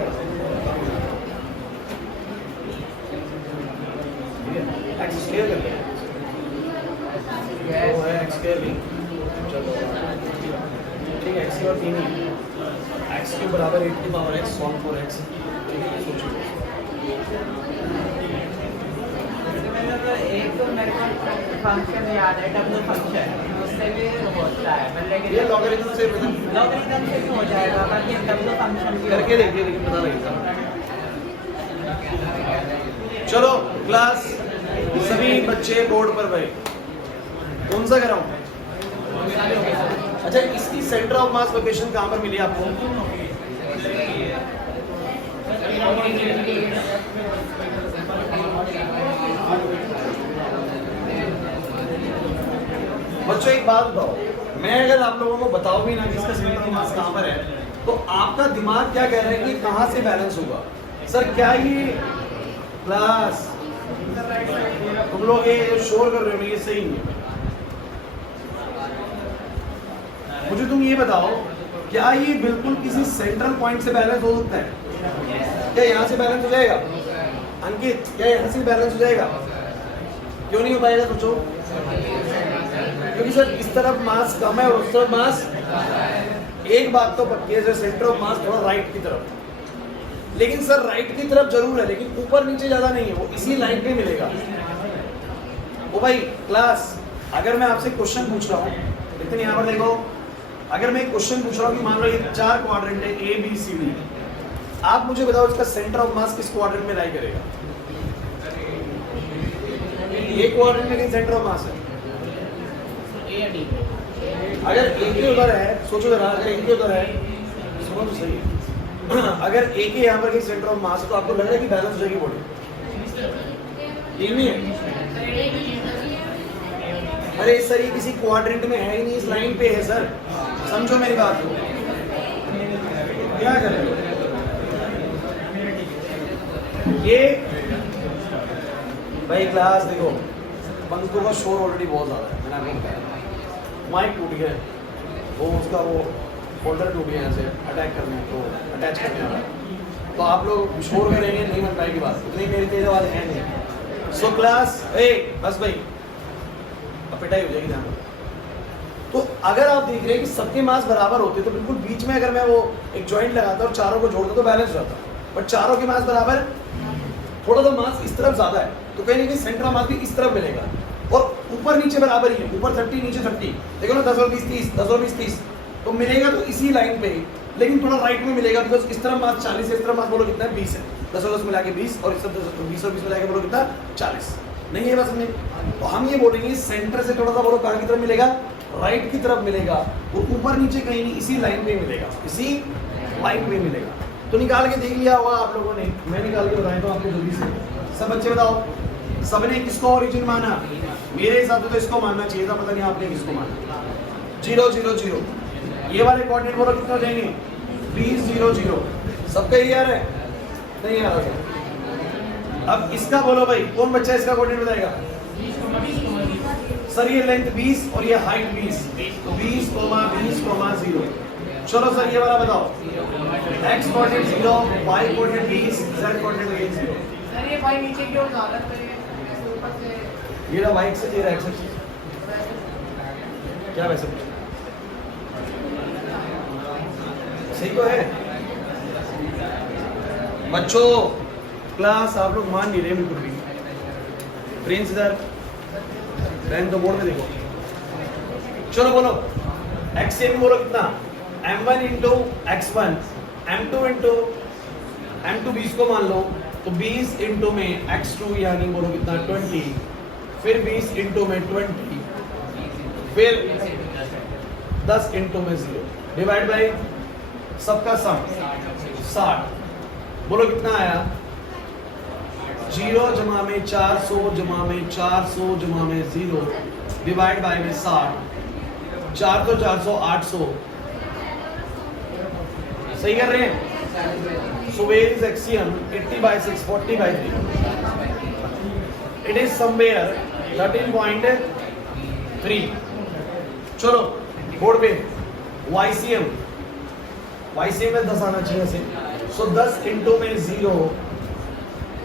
एक्स स्क्वायर कर लेंगे। वो है एक्स स्क्वायर भी, चलो ठीक है। एक्स की बात 3 ही, एक्स के बराबर 8 की पावर एक्स 1 4 एक्स। ठीक है, सोचो एक तो मेरे को फंक्शन याद है, डब्ल्यू फंक्शन, उससे भी होता है, मतलब ये लॉगरिथम से लॉगरिथम से भी हो जाएगा, बाकी डब्ल्यू फंक्शन भी करके देखिए, लेकिन पता लगेगा। चलो क्लास सभी बच्चे बोर्ड पर भाई, कौन सा कराऊं? अच्छा, इसकी सेंटर ऑफ मास लोकेशन कहां पर मिली आपको? बच्चों एक बात बताओ, मैं अगर आप लोगों को बताऊं भी ना कि इसका सेंटर ऑफ मास कहां पर है, तो आपका दिमाग क्या कह रहा है कि कहां से बैलेंस होगा? सर क्या ये क्लास तुम लोग ये जो शोर कर रहे हो ये सही नहीं है। मुझे तुम ये बताओ, क्या ये बिल्कुल किसी सेंट्रल पॉइंट से बैलेंस हो सकता है? क्या यहाँ से बैलेंस हो जाएगा? अंकित, क्या यहाँ से बैलेंस हो जाएगा? क्यों नहीं हो पाएगा? सोचो, क्योंकि सर इस तरफ मास कम है और उस तरफ मास, एक बात तो पक्की है, सेंटर ऑफ मास थोड़ा राइट की तरफ, लेकिन सर राइट की तरफ जरूर है, लेकिन ऊपर नीचे ज्यादा नहीं है, वो इसी लाइन पे मिलेगा। ओ भाई क्लास, अगर मैं आपसे क्वेश्चन पूछ रहा हूँ, लेकिन यहाँ पर देखो, अगर मैं क्वेश्चन पूछ रहा हूँ कि मान लो ये 4 क्वाड्रेंट है ए बी सी डी, आप मुझे बताओ इसका सेंटर ऑफ मास किस क्वाड्रेंट में लाई करेगा? ये क्वाड्रेंट में कहीं सेंटर ऑफ मास है? अगर एक ही उधर है, सोचो जरा, अगर एक ही उधर है, सुनो तो सही, अगर एक ही यहाँ पर कहीं सेंटर ऑफ मास है, तो आपको लग रहा है कि बैलेंस हो जाएगी बॉडी? ये नहीं है। अरे सर ये किसी क्वाड्रेंट में है ही नहीं, इस लाइन पे है सर, समझो मेरी बात को। क्या कर रहे हो ये भाई? क्लास देखो, पंखों का शोर ऑलरेडी बहुत ज्यादा है, मैंने आपको बताया, माइक टूट गया, वो उसका वो फोल्डर टूट गया, ऐसे अटैक करने तो अटैच करने वाला, तो आप लोग शोर करेंगे, नहीं बन पाएगी बात, इतनी मेरी तेज आवाज है नहीं। सो क्लास ए बस भाई, अब पिटाई हो जाएगी ध्यान। तो अगर आप देख रहे हैं कि सबके मास बराबर होते तो बिल्कुल बीच में अगर मैं वो एक जॉइंट लगाता और चारों को जोड़ता तो बैलेंस रहता, बट चारों के मास बराबर, थोड़ा सा मास इस तरफ ज्यादा है, तो कहीं ना कहीं सेंटर ऑफ मास भी इस तरफ मिलेगा, और ऊपर नीचे बराबर ही है, ऊपर 30 नीचे 30, देखो ना 10 और 20 30, 10 और 20 30, तो मिलेगा तो इसी लाइन पे ही, लेकिन थोड़ा राइट में मिलेगा, बिकॉज इस तरफ मास 40 है, इस तरफ मास बोलो कितना है 20 है, 10 और 10 मिला के 20, और इस तरफ 20 और 20 मिला के बोलो कितना 40, नहीं है बस में। तो हम ये बोलेंगे सेंटर से थोड़ा सा बोलो कहाँ की तरफ मिलेगा? राइट की तरफ मिलेगा, वो ऊपर नीचे कहीं नहीं, इसी लाइन पे मिलेगा, इसी लाइन पे मिलेगा। तो निकाल के देख लिया होगा आप लोगों ने, मैं निकाल के बताया तो आपको जल्दी से। सब बच्चे बताओ, सबने किसको ओरिजिन माना? मेरे हिसाब से तो इसको मानना चाहिए था, पता नहीं आपने किसको माना। 0 0 0, ये वाले कोऑर्डिनेट बोलो कितना हो जाएंगे? 20 0 0, सबका ये आ रहा है? नहीं आ रहा। अब इसका बोलो भाई, कौन बच्चा इसका कोऑर्डिनेट बताएगा? सर ये लेंथ 20 और ये हाइट 20, 20 20 0। चलो सर ये वाला बताओ, x coordinate 0, y coordinate 20, z coordinate 0। Sir ये भाई नीचे की ओर ज्यादा ऊपर से ये रहा y से, ये रहा x से, क्या वैसे सही तो है बच्चों? क्लास आप लोग मान नहीं रहे बिल्कुल भी। प्रिंस इधर, बहन तो बोर्ड में देखो। चलो बोलो, x से भी बोलो कितना? m1 into x1, m2 into m2 20 को मान लो, तो 20 इंटू में x2 यानी बोलो कितना 20, फिर 20 इंटू में 20, फिर 10 इंटू में 0, डिवाइड बाई सबका सम 60, बोलो कितना आया? 0 जमा में 400 जमा में 400 जमा में 0 डिवाइड बाय में 60, 400 400 800, सही कर रहे हैं? So where is axiom 80/6 40/3? It is somewhere 13.3. चलो बोर्ड पे YCM में 10 आना चाहिए ऐसे। सो 10 इंटू में 0,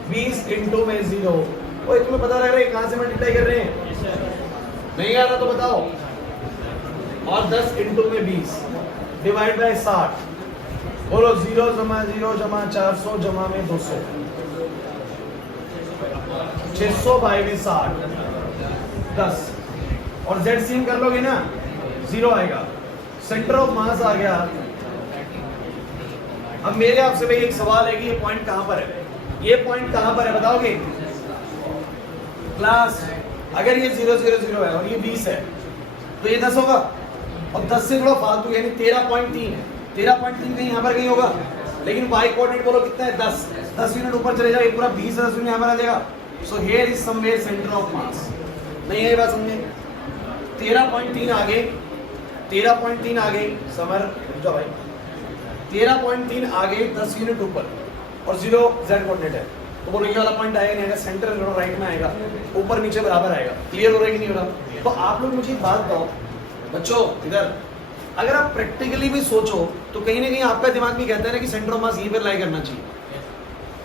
20 इंटू में 0। ओए तुम्हें पता लग रहा है कहाँ से मल्टीप्लाई कर रहे हैं? नहीं आ रहा तो बताओ। और 10 इंटू में 20 डिवाइड बाय 60। बोलो 0 जमा 0 जमा 400 जमा में 200, 600 बाई में 60, 10। और ZCM कर लोगे ना 0 आएगा। सेंटर ऑफ मास आ गया। अब मेरे आपसे भाई एक सवाल है कि ये पॉइंट कहां पर है? ये पॉइंट कहां पर है बताओगे क्लास? अगर ये 0 0 0 है और ये 20 है तो ये 10 होगा। और 10 से थोड़ा फालतू यानी 13.3 है। 13.3 कहीं यहाँ पर कहीं होगा, लेकिन y कोऑर्डिनेट बोलो कितना है? 10। 10 यूनिट ऊपर चले जाओ, ये पूरा 20 10 यूनिट यहाँ पर आ जाएगा। So here is somewhere centre of मास। नहीं है ये बात समझे? 13.3 आगे, 13.3 आगे, समर जाओ भाई, 13.3 आगे 10 यूनिट ऊपर और 0 z कोऑर्डिनेट है। तो बोलो ये वाला पॉइंट आएगा नहीं आएगा? सेंटर राइट में आएगा, ऊपर नीचे बराबर आएगा। क्लियर हो रहा है कि नहीं हो रहा? तो आप लोग मुझे एक बात बताओ बच्चों, इधर अगर आप प्रैक्टिकली भी सोचो तो कहीं ना कहीं आपका दिमाग भी कहता है ना कि सेंटर ऑफ मास यहीं पर लाई करना चाहिए।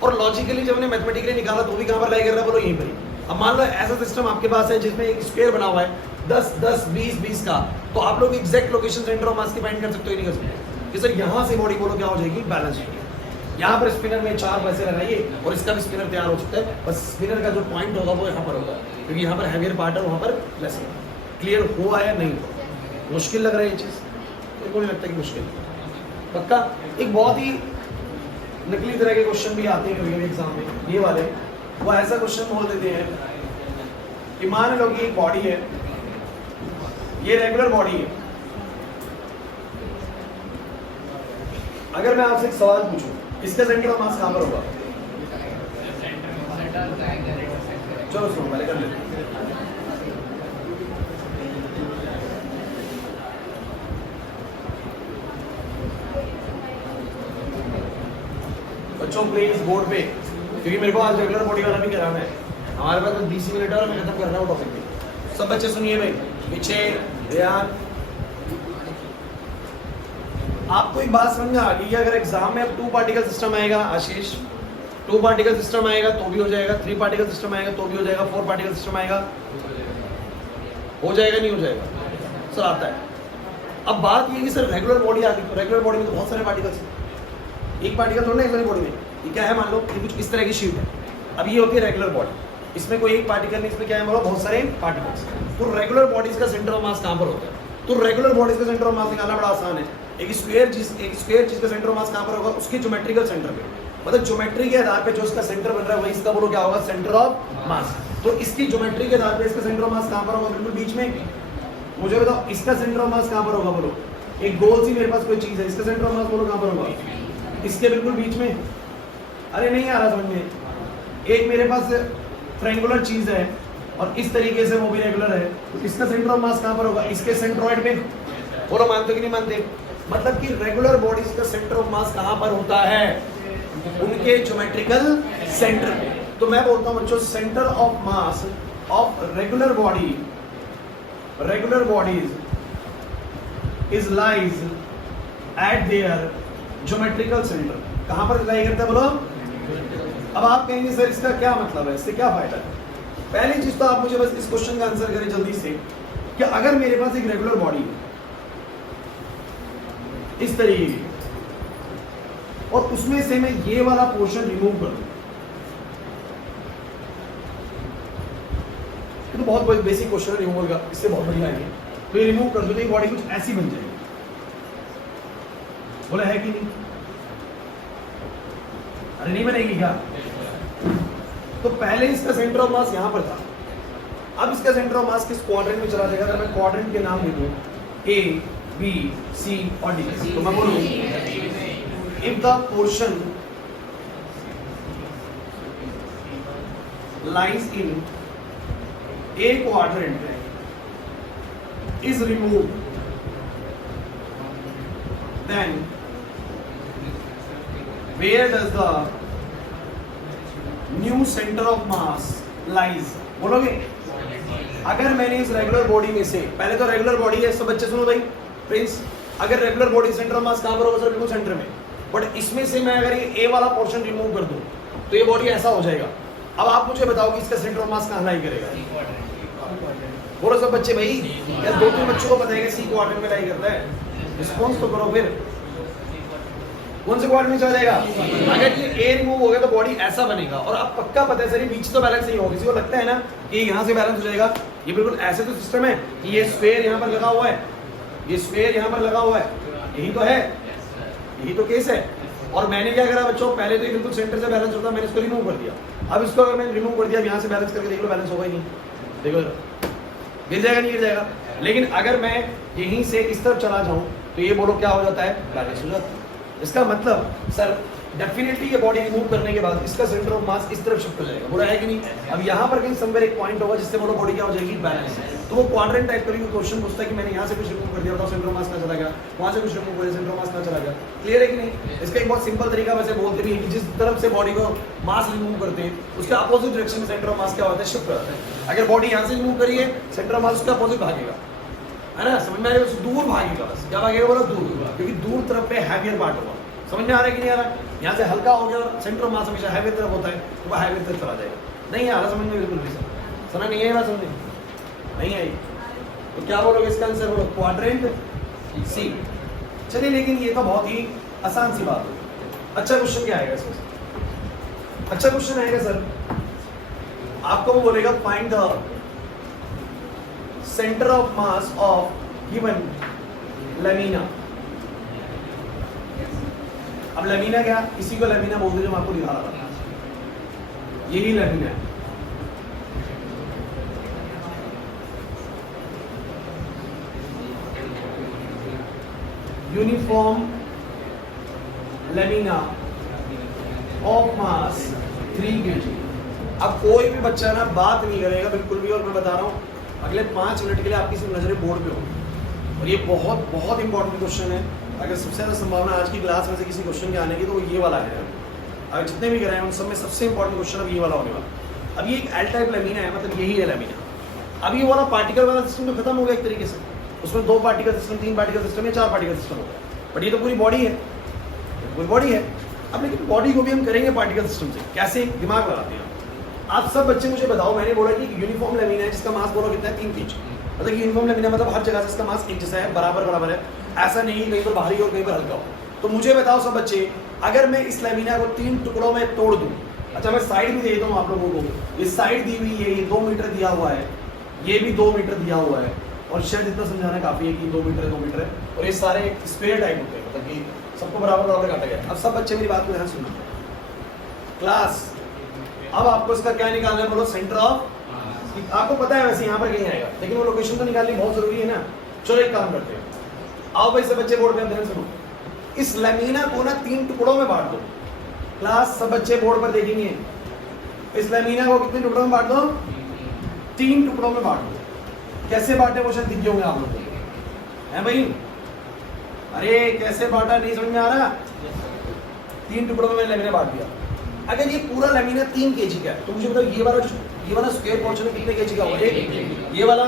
और लॉजिकली जब हमने मैथमेटिकली निकाला तो भी कहाँ पर लाई कर रहा है? बोलो यहीं पर। अब मान लो ऐसा सिस्टम आपके पास है जिसमें एक स्क्वायर बना हुआ है 10 10 20 20 का, तो आप लोग एग्जैक्ट लोकेशन सेंटर ऑफ मास की फाइंड कर सकते हो? नहीं कर सकते कि सर यहाँ से बॉडी बोलो क्या हो जाएगी? बैलेंस होगी। यहाँ पर स्पिनर में 4 पैसे लगाइए और इसका भी स्पिनर तैयार हो सकता है। बस स्पिनर का जो पॉइंट होगा वो यहाँ पर होगा, क्योंकि यहाँ पर हैवियर पार्ट है, वहाँ पर लेस है। क्लियर हुआ या नहीं हुआ? मुश्किल लग रहा है ये चीज़? मेरे को नहीं लगता कि मुश्किल पक्का। एक बहुत ही नकली तरह के क्वेश्चन भी आते हैं कभी एग्जाम में, ये वाले। वो ऐसा क्वेश्चन बोल देते हैं कि मान लो कि एक बॉडी है, ये रेगुलर बॉडी है। अगर मैं आपसे एक सवाल पूछूं, इसका सेंटर ऑफ मास कहां पर होगा? चलो सुनो पहले कर लेते हैं। बच्चों प्लीज बोर्ड पे, क्योंकि मेरे को आज रेगुलर बॉडी वाला भी कराना है। हमारे पास तो 20 मिनट है और मैं खत्म कर रहा हूँ टॉपिक। सब बच्चे सुनिए भाई, पीछे ध्यान। आपको एक बात समझ में आ गई, अगर एग्जाम में अब 2 पार्टिकल सिस्टम आएगा आशीष, 2 पार्टिकल सिस्टम आएगा तो भी हो जाएगा, 3 पार्टिकल सिस्टम आएगा तो भी हो जाएगा, 4 पार्टिकल सिस्टम आएगा हो जाएगा नहीं हो जाएगा? सर आता है। अब बात ये कि सर रेगुलर बॉडी आ गई, तो रेगुलर बॉडी में तो बहुत सारे पार्टिकल्स हैं। एक पार्टिकल थोड़ा ना एक बॉडी में। ये क्या है? मान लो ये कुछ इस तरह की शीट है। अब ये होती है रेगुलर बॉडी, इसमें कोई एक पार्टिकल नहीं, इसमें क्या है? बोलो बहुत सारे पार्टिकल्स। तो रेगुलर बॉडीज का सेंटर ऑफ मास कहां पर होता है? तो रेगुलर बॉडीज का सेंटर ऑफ मास निकालना बड़ा आसान है। एक स्क्वायर चीज का सेंटर ऑफ मास कहां पर होगा? उसके ज्योमेट्रिकल सेंटर पे, मतलब ज्योमेट्री के आधार पे जो इसका सेंटर बन रहा है वही इसका बोलो क्या होगा? सेंटर ऑफ मास। तो इसकी ज्योमेट्री के आधार पे इसका सेंटर ऑफ मास कहां पर होगा? बिल्कुल बीच में। मुझे बताओ इसका सेंटर ऑफ मास कहां पर होगा? बोलो एक गोल सी मेरे पास कोई चीज है, इसका सेंटर ऑफ मास बोलो कहां पर होगा? इसके बिल्कुल बीच में। अरे नहीं आ रहा समझ में? एक मेरे पास ट्रायंगुलर चीज है और इस तरीके से वो भी रेगुलर है, तो इसका सेंटर ऑफ मास कहां पर होगा? इसके सेंट्रोइड पे। बोलो मानते कि नहीं मानते? मतलब कि रेगुलर बॉडीज का सेंटर ऑफ मास कहां पर होता है? उनके ज्योमेट्रिकल सेंटर पे। तो मैं बोलता हूं बच्चों, centre of mass of regular bodies is lies at there geometrical centre. कहां पर लाई करता है बोलो? अब आप कहेंगे सर इसका क्या मतलब है, इससे क्या फायदा है? पहली चीज तो आप मुझे बस इस क्वेश्चन का आंसर करें जल्दी से कि अगर मेरे पास एक रेगुलर बॉडी है इस तरीके की और उसमें से मैं ये वाला पोर्शन रिमूव कर दूं, तो बहुत बेसिक क्वेश्चन है रिमूवल का, इससे बहुत बढ़िया है। तो ये रिमूव कर दो तो ये बॉडी कुछ ऐसी बन जाएगी। बोला है कि नहीं? अरे नहीं बनेगी क्या? तो पहले इसका सेंटर ऑफ मास यहां पर था, अब इसका सेंटर ऑफ मास किस क्वाड्रेंट में चला जाएगा? अगर मैं क्वाड्रेंट के नाम लिखूं ए बी सी और डी, तो मैं बोलूं if the portion lies in a quadrant is removed, then where does the new centre of mass lies? बोलोगे? अगर मैंने इस रेगुलर बॉडी में से, पहले तो रेगुलर बॉडी है, सब बच्चे सुनो भाई प्रिंस, अगर रेगुलर बॉडी सेंटर ऑफ मास कहां पर होगा सर? बिल्कुल सेंटर में। बट इसमें से मैं अगर ये ए वाला पोर्शन रिमूव कर दूं तो ये बॉडी ऐसा हो जाएगा। अब आप मुझे बताओ कि इसका सेंटर ऑफ मास कहां लाई करेगा? बोलो सब बच्चे भाई, या 2-3 बच्चों को पता है कि सी क्वाड्रेंट में लाई करता है? रिस्पॉन्स तो करो फिर। कौन से क्वाड्रेंट में चला जाएगा? अगर ये ए रिमूव हो गया तो बॉडी ऐसा बनेगा। और अब पक्का पता है सर ये बीच तो बैलेंस नहीं होगा। किसी को लगता है ना कि यहाँ से बैलेंस हो जाएगा? ये बिल्कुल ऐसे तो सिस्टम है कि ये स्क्वायर यहाँ पर लगा हुआ है, ये स्क्वायर यहाँ पर लगा हुआ है, यही तो है, यही तो केस है। और मैंने क्या करा बच्चों, पहले तो ये बिल्कुल सेंटर से बैलेंस होता, मैंने इसको रिमूव कर दिया। अब इसको अगर मैंने रिमूव कर दिया, यहाँ से बैलेंस करके देख लो, बैलेंस होगा ही नहीं। देखो गिर जाएगा, नहीं गिर जाएगा। लेकिन अगर मैं यहीं से इस तरफ चला जाऊं तो ये बोलो क्या हो जाता है? बैलेंस हो जाता है। इसका मतलब सर डेफिनेटली ये बॉडी रिमूव करने के बाद इसका सेंटर ऑफ मास इस तरफ शिफ्ट हो जाएगा। बोला है कि नहीं? अब यहाँ पर कहीं समवेयर एक पॉइंट होगा जिससे बोलो बॉडी क्या हो जाएगी? बैलेंस। तो वो क्वाड्रेंट टाइप का क्वेश्चन पूछता है कि मैंने यहाँ से कुछ रिमूव कर दिया, बताओ सेंटर ऑफ मास कहाँ चला गया? वहाँ से कुछ रिमूव कर दिया, सेंटर ऑफ मास कहाँ चला गया? क्लियर है कि नहीं? इसका एक बहुत सिंपल तरीका वैसे बोलते भी है कि जिस तरफ से बॉडी को मास रिमूव करते हैं उसके अपोजिट डायरेक्शन में सेंटर ऑफ मास क्या होता है? शिफ्ट होता है। अगर बॉडी यहाँ से रिमूव करिए, सेंटर ऑफ मास उसके अपोजिट भागेगा, है ना? समझ में आ रहा है? दूर भागेगा। बस क्या भागेगा? बोलो दूर, क्योंकि दूर तरफ पे हैवियर पार्ट होगा। समझ में आ रहा है कि नहीं आ रहा? यहाँ से हल्का हो गया, सेंटर ऑफ मास हमेशा हैवी तरफ होता है, तो वह हैवी तरफ चला जाएगा। नहीं आ रहा समझ में? बिल्कुल भी समझ नहीं है, समझ नहीं आई तो क्या बोलोगे इसका आंसर? बोलो क्वाड्रेंट सी। चलिए, लेकिन ये तो बहुत ही आसान सी बात है। अच्छा क्वेश्चन क्या आएगा इसमें? अच्छा क्वेश्चन आएगा सर, आपको वो बोलेगा find the centre of mass of given lamina. अब लैमिना क्या? इसी को लैमिना बोलते हैं जो मैं आपको दिखा रहा था, यही लैमिना है। Uniform lamina of mass 3 kg। अब कोई भी बच्चा ना बात नहीं करेगा बिल्कुल भी, और मैं बता रहा हूँ अगले 5 मिनट के लिए आपकी सिर्फ नजरें बोर्ड पे होगी। और ये बहुत बहुत इंपॉर्टेंट क्वेश्चन है। अगर सबसे ज़्यादा संभावना आज की क्लास में से किसी क्वेश्चन के आने की तो वो ये वाला है। अगर जितने भी कराए उन सब में सबसे इंपॉर्टेंट क्वेश्चन अब ये वाला होने वाला। अब ये एक एल टाइप लैमिना है, मतलब यही है लैमिना। अब ये वाला पार्टिकल वाला सिस्टम तो खत्म हो गया एक तरीके से। उसमें 2 पार्टिकल सिस्टम, 3 पार्टिकल सिस्टम या 4 पार्टिकल सिस्टम होता है। बट ये तो पूरी बॉडी है, पूरी बॉडी है। अब लेकिन बॉडी को भी हम करेंगे पार्टिकल सिस्टम से, कैसे? दिमाग लगाते हैं। आप सब बच्चे मुझे बताओ, मैंने बोला कि यूनिफॉर्म लैमिना है जिसका मास बोलो कितना है? 3 kg। मतलब यूनिफॉर्म लैमिना मतलब हर जगह से इसका मास एक जैसा है, बराबर बराबर है, ऐसा नहीं कहीं पर भारी और कहीं पर हल्का हो। तो मुझे बताओ सब बच्चे, अगर मैं इस लैमिना को 3 टुकड़ों में तोड़ दूं, अच्छा मैं साइड भी दे देता हूँ आप लोगों को, ये साइड दी हुई है, ये 2 मीटर दिया हुआ है, ये भी 2 मीटर दिया हुआ है, और शायद इतना समझाना काफी है कि 2 मीटर 2 मीटर है, और ये सारे स्क्वायर टाइप होते हैं, मतलब कि सबको बराबर बराबर काटा गया। अब सब बच्चे मेरी बात को ध्यान सुनो क्लास। अब आपको इसका क्या निकालना है? बोलो सेंटर ऑफ। आपको पता है वैसे यहाँ पर कहीं आएगा, लेकिन वो लोकेशन तो निकालनी बहुत जरूरी है ना। चलो एक काम करते हैं, आओ भाई सब बच्चे बोर्ड पे ध्यान सुनो। इस लैमिना को ना 3 टुकड़ों में बांट दो। क्लास सब बच्चे बोर्ड पर देखेंगे, इस लैमिना को कितने टुकड़ों में बांट दो? 3 टुकड़ों में बांट दो। कैसे बांटे वो शायद दिख गए होंगे आप लोगों को, है भाई? अरे कैसे बांटा नहीं समझ में आ रहा? 3 टुकड़ों में मैंने लैमिना बांट दिया। अगर ये पूरा लैमिना 3 kg का है तो मुझे बताओ ये वाला स्क्वायर पोर्शन कितने kg का होगा? ये वाला,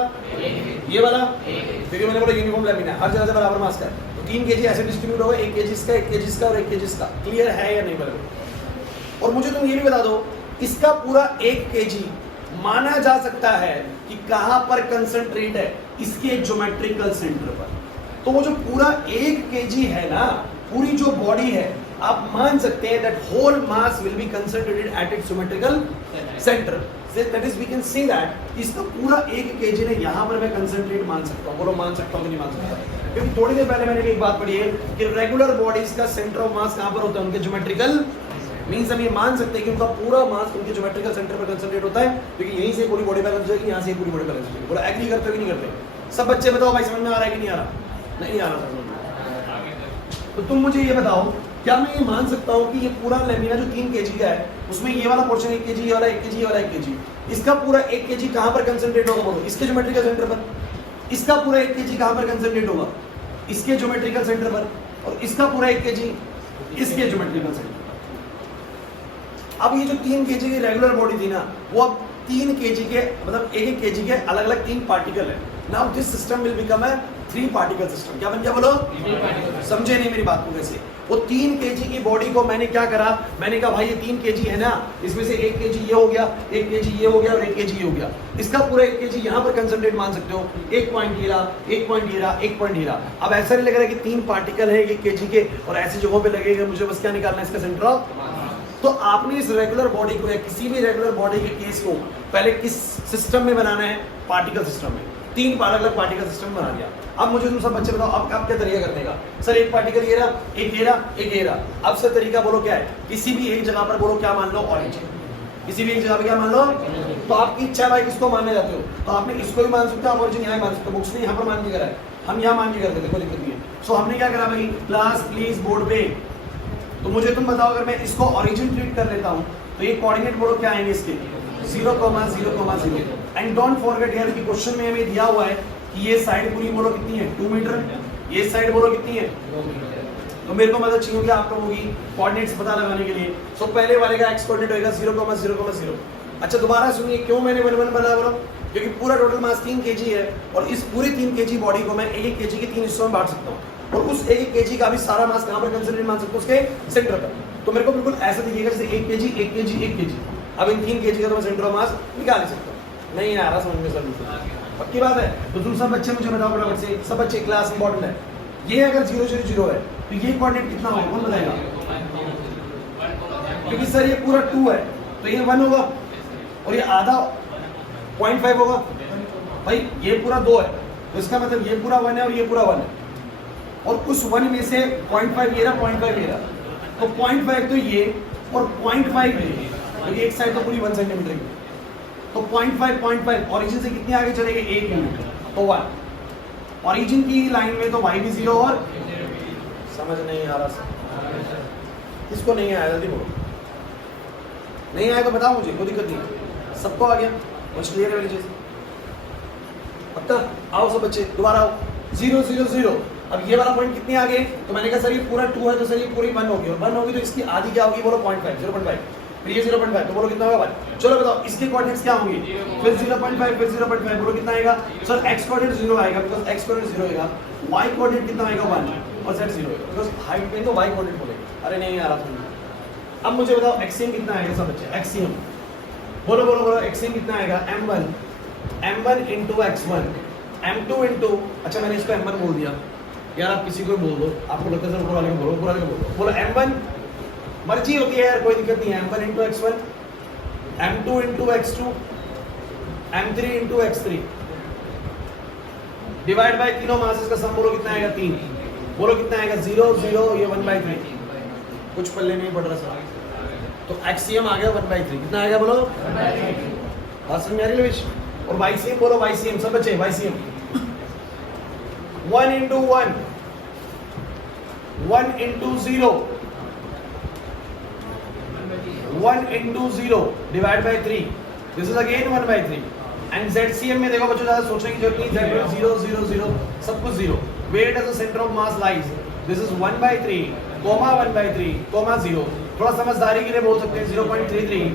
फिर मैंने बोला यूनिफॉर्म लैमिना हर जगह से बराबर मास का है, तो 3 kg ऐसे डिस्ट्रीब्यूट होगा, 1 kg इसका, 1 kg इसका और 1 kg इसका। क्लियर है या नहीं बराबर? और मुझे तुम ये भी बता दो, इसका पूरा 1 kg माना जा सकता है कि कहां पर कंसंट्रेट है? इसके ज्योमेट्रिकल सेंटर पर। तो वो जो पूरा 1 kg है ना, पूरी जो बॉडी है, आप मान सकते हैं that whole mass will be concentrated at its geometrical centre. That is we can say that इसका पूरा 1 kg ने यहाँ पर मैं कंसंट्रेट मान सकता हूँ। बोलो मान सकता हूँ कि नहीं मान सकता? क्योंकि थोड़ी देर पहले मैंने एक बात पढ़ी है कि रेगुलर बॉडीज का सेंटर ऑफ मास कहाँ पर होता है? उनके ज्योमेट्रिकल मीन्स हम ये मान सकते हैं कि उनका पूरा मास उनके ज्योमेट्रिकल सेंटर पर कंसंट्रेट होता है, क्योंकि यहीं से पूरी बॉडी बैलेंस होगी, यहाँ से पूरी बॉडी बैलेंस होगी। बोलो एग्री करते हो कि नहीं करते? सब बच्चे बताओ भाई, समझ में आ रहा है कि नहीं आ रहा? नहीं आ रहा समझ में। तो तुम मुझे ये बताओ, क्या मैं ये मान सकता हूँ कि ये पूरा लैमिना जो 3 kg का है, उसमें ये वाला पोर्शन 1 kg, ये वाला 1 kg, ये वाला 1 kg, इसका पूरा 1 kg कहाँ पर कंसंट्रेट होगा? बोलो इसके ज्योमेट्रिकल सेंटर पर। इसका पूरा 1 kg कहाँ पर कंसंट्रेट होगा? इसके ज्योमेट्रिकल सेंटर पर। और इसका पूरा 1 kg इसके ज्योमेट्रिकल सेंटर पर। अब ये जो 3 kg की रेगुलर बॉडी थी ना, वो अब 3 kg के मतलब 1 kg के अलग अलग 3 पार्टिकल है। Now this system will become a 3 particle system. क्या बन गया बोलो? समझे नहीं मेरी बात को कैसे? वो 3 kg की बॉडी को मैंने क्या करा, मैंने कहा भाई ये 3 kg है ना, इसमें से 1 kg ये हो गया, 1 kg ये हो गया और 1 kg ये हो गया। इसका पूरा 1 kg यहाँ पर कंसंट्रेट मान सकते हो, 1 पॉइंट ये रहा, 1 पॉइंट ये रहा, 1 पॉइंट ये रहा। अब ऐसा नहीं लग रहा कि 3 पार्टिकल है 1 kg के और ऐसी जगहों पे लगेगा, मुझे बस क्या निकालना है इसका सेंटर ऑफ। तो आपने इस रेगुलर बॉडी को या किसी भी रेगुलर बॉडी के केस को पहले किस सिस्टम में बनाना है? पार्टिकल सिस्टम में। 3 अलग अलग पार्टिकल सिस्टम बना दिया। अब मुझे तुम सब बच्चे बताओ अब क्या तरीका करने का? सर एक पार्टिकल ये रहा, एक ये रहा, एक ये रहा। अब सर तरीका बोलो क्या है? किसी भी एक जगह पर बोलो क्या मान लो? ऑरिजिन। किसी भी एक जगह पर क्या मान लो? तो आपकी इच्छा है भाई किसको मानने जाते हो, तो आपने इसको भी मान सकते हो, आप ऑरिजिन यहाँ मान सकते हो। बुक्स ने यहाँ पर मान के करा है, हम यहाँ मान के करते थे, कोई दिक्कत नहीं है। सो हमने क्या करा भाई? क्लास प्लीज बोर्ड पे। तो मुझे तुम बताओ अगर मैं इसको ऑरिजिन ट्रीट कर लेता हूँ तो ये कोऑर्डिनेट बोलो क्या आएंगे इसके? 0, 0, 0। एंड डोंट फॉरगेट यार कि क्वेश्चन में हमें दिया हुआ है कि ये साइड पूरी बोलो कितनी है? 2 मीटर। ये साइड बोलो कितनी है? तो मेरे को मदद चाहिए होगी आप लोगों की कोऑर्डिनेट्स पता लगाने के लिए। सो पहले वाले का एक्स कोऑर्डिनेट होगा 0, 0, 0। अच्छा दोबारा सुनिए, क्यों मैंने 1, 1 बना बोलो? क्योंकि पूरा टोटल मास 3 kg है और इस पूरे 3 kg बॉडी को मैं 1 kg के 3 हिस्सों में बांट सकता हूँ और उस 1 kg का भी सारा मास कहाँ पर कंसंट्रेट मान सकते हो? उसके सेंटर पर। तो मेरे को बिल्कुल ऐसा दिखेगा जैसे 1 kg, 1 kg, 1 kg। अब इन 3 kg का तो मैं सेंटर ऑफ मास निकाल नहीं सकता। नहीं आ रहा समझ में सर? पक्की बात है? तो तुम सब बच्चे मुझे बताओ फटाफट से, सब बच्चे क्लास इंपॉर्टेंट है। ये अगर 0, 0, 0 है तो ये कोऑर्डिनेट कितना होगा? कौन बताएगा? क्योंकि सर ये पूरा 2 है तो ये 1 होगा और ये आधा 0.5 होगा। भाई ये पूरा 2 है तो इसका मतलब ये पूरा 1 है और ये पूरा 1 है और उस 1 में से 0.5 ये रहा, 0.5 ये रहा। तो 0.5 तो ये और 0.5 ये, क्योंकि एक साइड तो पूरी 1 सेंटीमीटर की। तो 0.5 ऑरिजिन से कितने आगे चलेंगे? 1 यूनिट। तो 1 ऑरिजिन की लाइन में तो y भी 0 और समझ नहीं आ रहा सर? किसको नहीं आया जल्दी बोलो। नहीं आया तो बताओ मुझे, कोई दिक्कत नहीं। सबको आ गया? कुछ क्लियर है वाली चीज? पक्का? आओ सब बच्चे दोबारा आओ। 0, 0, 0। अब ये वाला पॉइंट कितने आ गए? तो मैंने कहा सर ये पूरा 2 है तो सर ये पूरी 1 होगी और 1 होगी तो इसकी आधी क्या होगी? बोलो 0.5, 0.5। फिर ये 0.5 तो बोलो कितना होगा? 1। चलो बताओ इसके कोऑर्डिनेट्स क्या होंगे? फिर 0.5, फिर 0.5 बोलो कितना आएगा? सर x कोऑर्डिनेट 0 आएगा बिकॉज़ x कोऑर्डिनेट 0 आएगा। y कोऑर्डिनेट कितना आएगा? 1 और z 0 आएगा बिकॉज़ हाइट में तो y कोऑर्डिनेट बोलेगा। अरे नहीं आ रहा समझ। अब मुझे बताओ एक्सियम कितना आएगा सब बच्चे? एक्सियम बोलो बोलो बोलो। एक्सियम कितना आएगा? m1 into x1 m2 into, अच्छा मैंने इसको m1 बोल दिया यार, आप किसी को बोल दो, आपको लगता है सर ऊपर वाले को बोलो, ऊपर वाले को बोलो m1 मर्जी होती है यार, कोई दिक्कत नहीं है। m1 into x1 m2 into x2 m3 into x3 divide by तीनों मासेस का सम बोलो कितना आएगा? 3। बोलो कितना आएगा? 0, 0, ये 1/3। कुछ पल्ले नहीं पड़ रहा सर। तो एक्सियम आ गया 1/3। कितना आएगा बोलो? बात समझ में आ रही है लविश? और वाईसीएम बोलो, वाईसीएम सब बच्चे YCM 1 into 1 1 into 0 1 into 0 divide by 3। This is again 1/3। And ZCM में देखो बच्चों ज्यादा सोचने की जरूरत नहीं, Z 0, 0, 0 सब कुछ 0। Where does the centre of mass lies? This is 1/3, 1/3, 0। थोड़ा समझदारी के लिए बोल सकते हैं 0.33,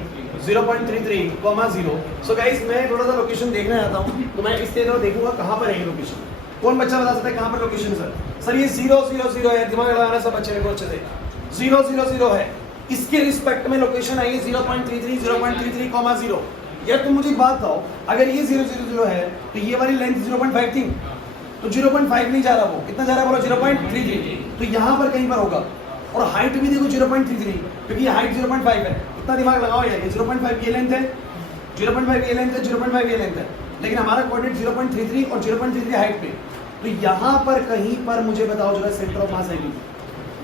0.33, 0। सो गाइस मैं थोड़ा सा लोकेशन देखने आता हूँ तो मैं इस तरह देखूंगा कहाँ पर है ये लोकेशन। कौन बच्चा बता सकता है कहाँ पर लोकेशन? सर ये 0, 0, 0 है। दिमाग लगाना सब बच्चे को अच्छे से। 0, 0, 0 है, इसके रिस्पेक्ट में लोकेशन आई 0.33, 0.33, 0। यार तुम मुझे एक बात बताओ, अगर ये 0, 0, 0 है तो ये वाली लेंथ 0.5 थी तो 0.5 नहीं जा रहा, वो कितना जा रहा है बोलो? 0.33। तो यहाँ पर कहीं पर होगा। और हाइट भी देखो 0.33 क्योंकि हाइट 0.5 है। इतना दिमाग लगाओ यार, ये 0.5 ये लेंथ है, 0.5 ये लेंथ है, 0.5 ये लेंथ है, लेकिन हमारा कोऑर्डिनेट 0.33 और 0.33 हाइट पे। तो यहाँ पर कहीं पर मुझे बताओ जो सेंटर ऑफ मास आएगी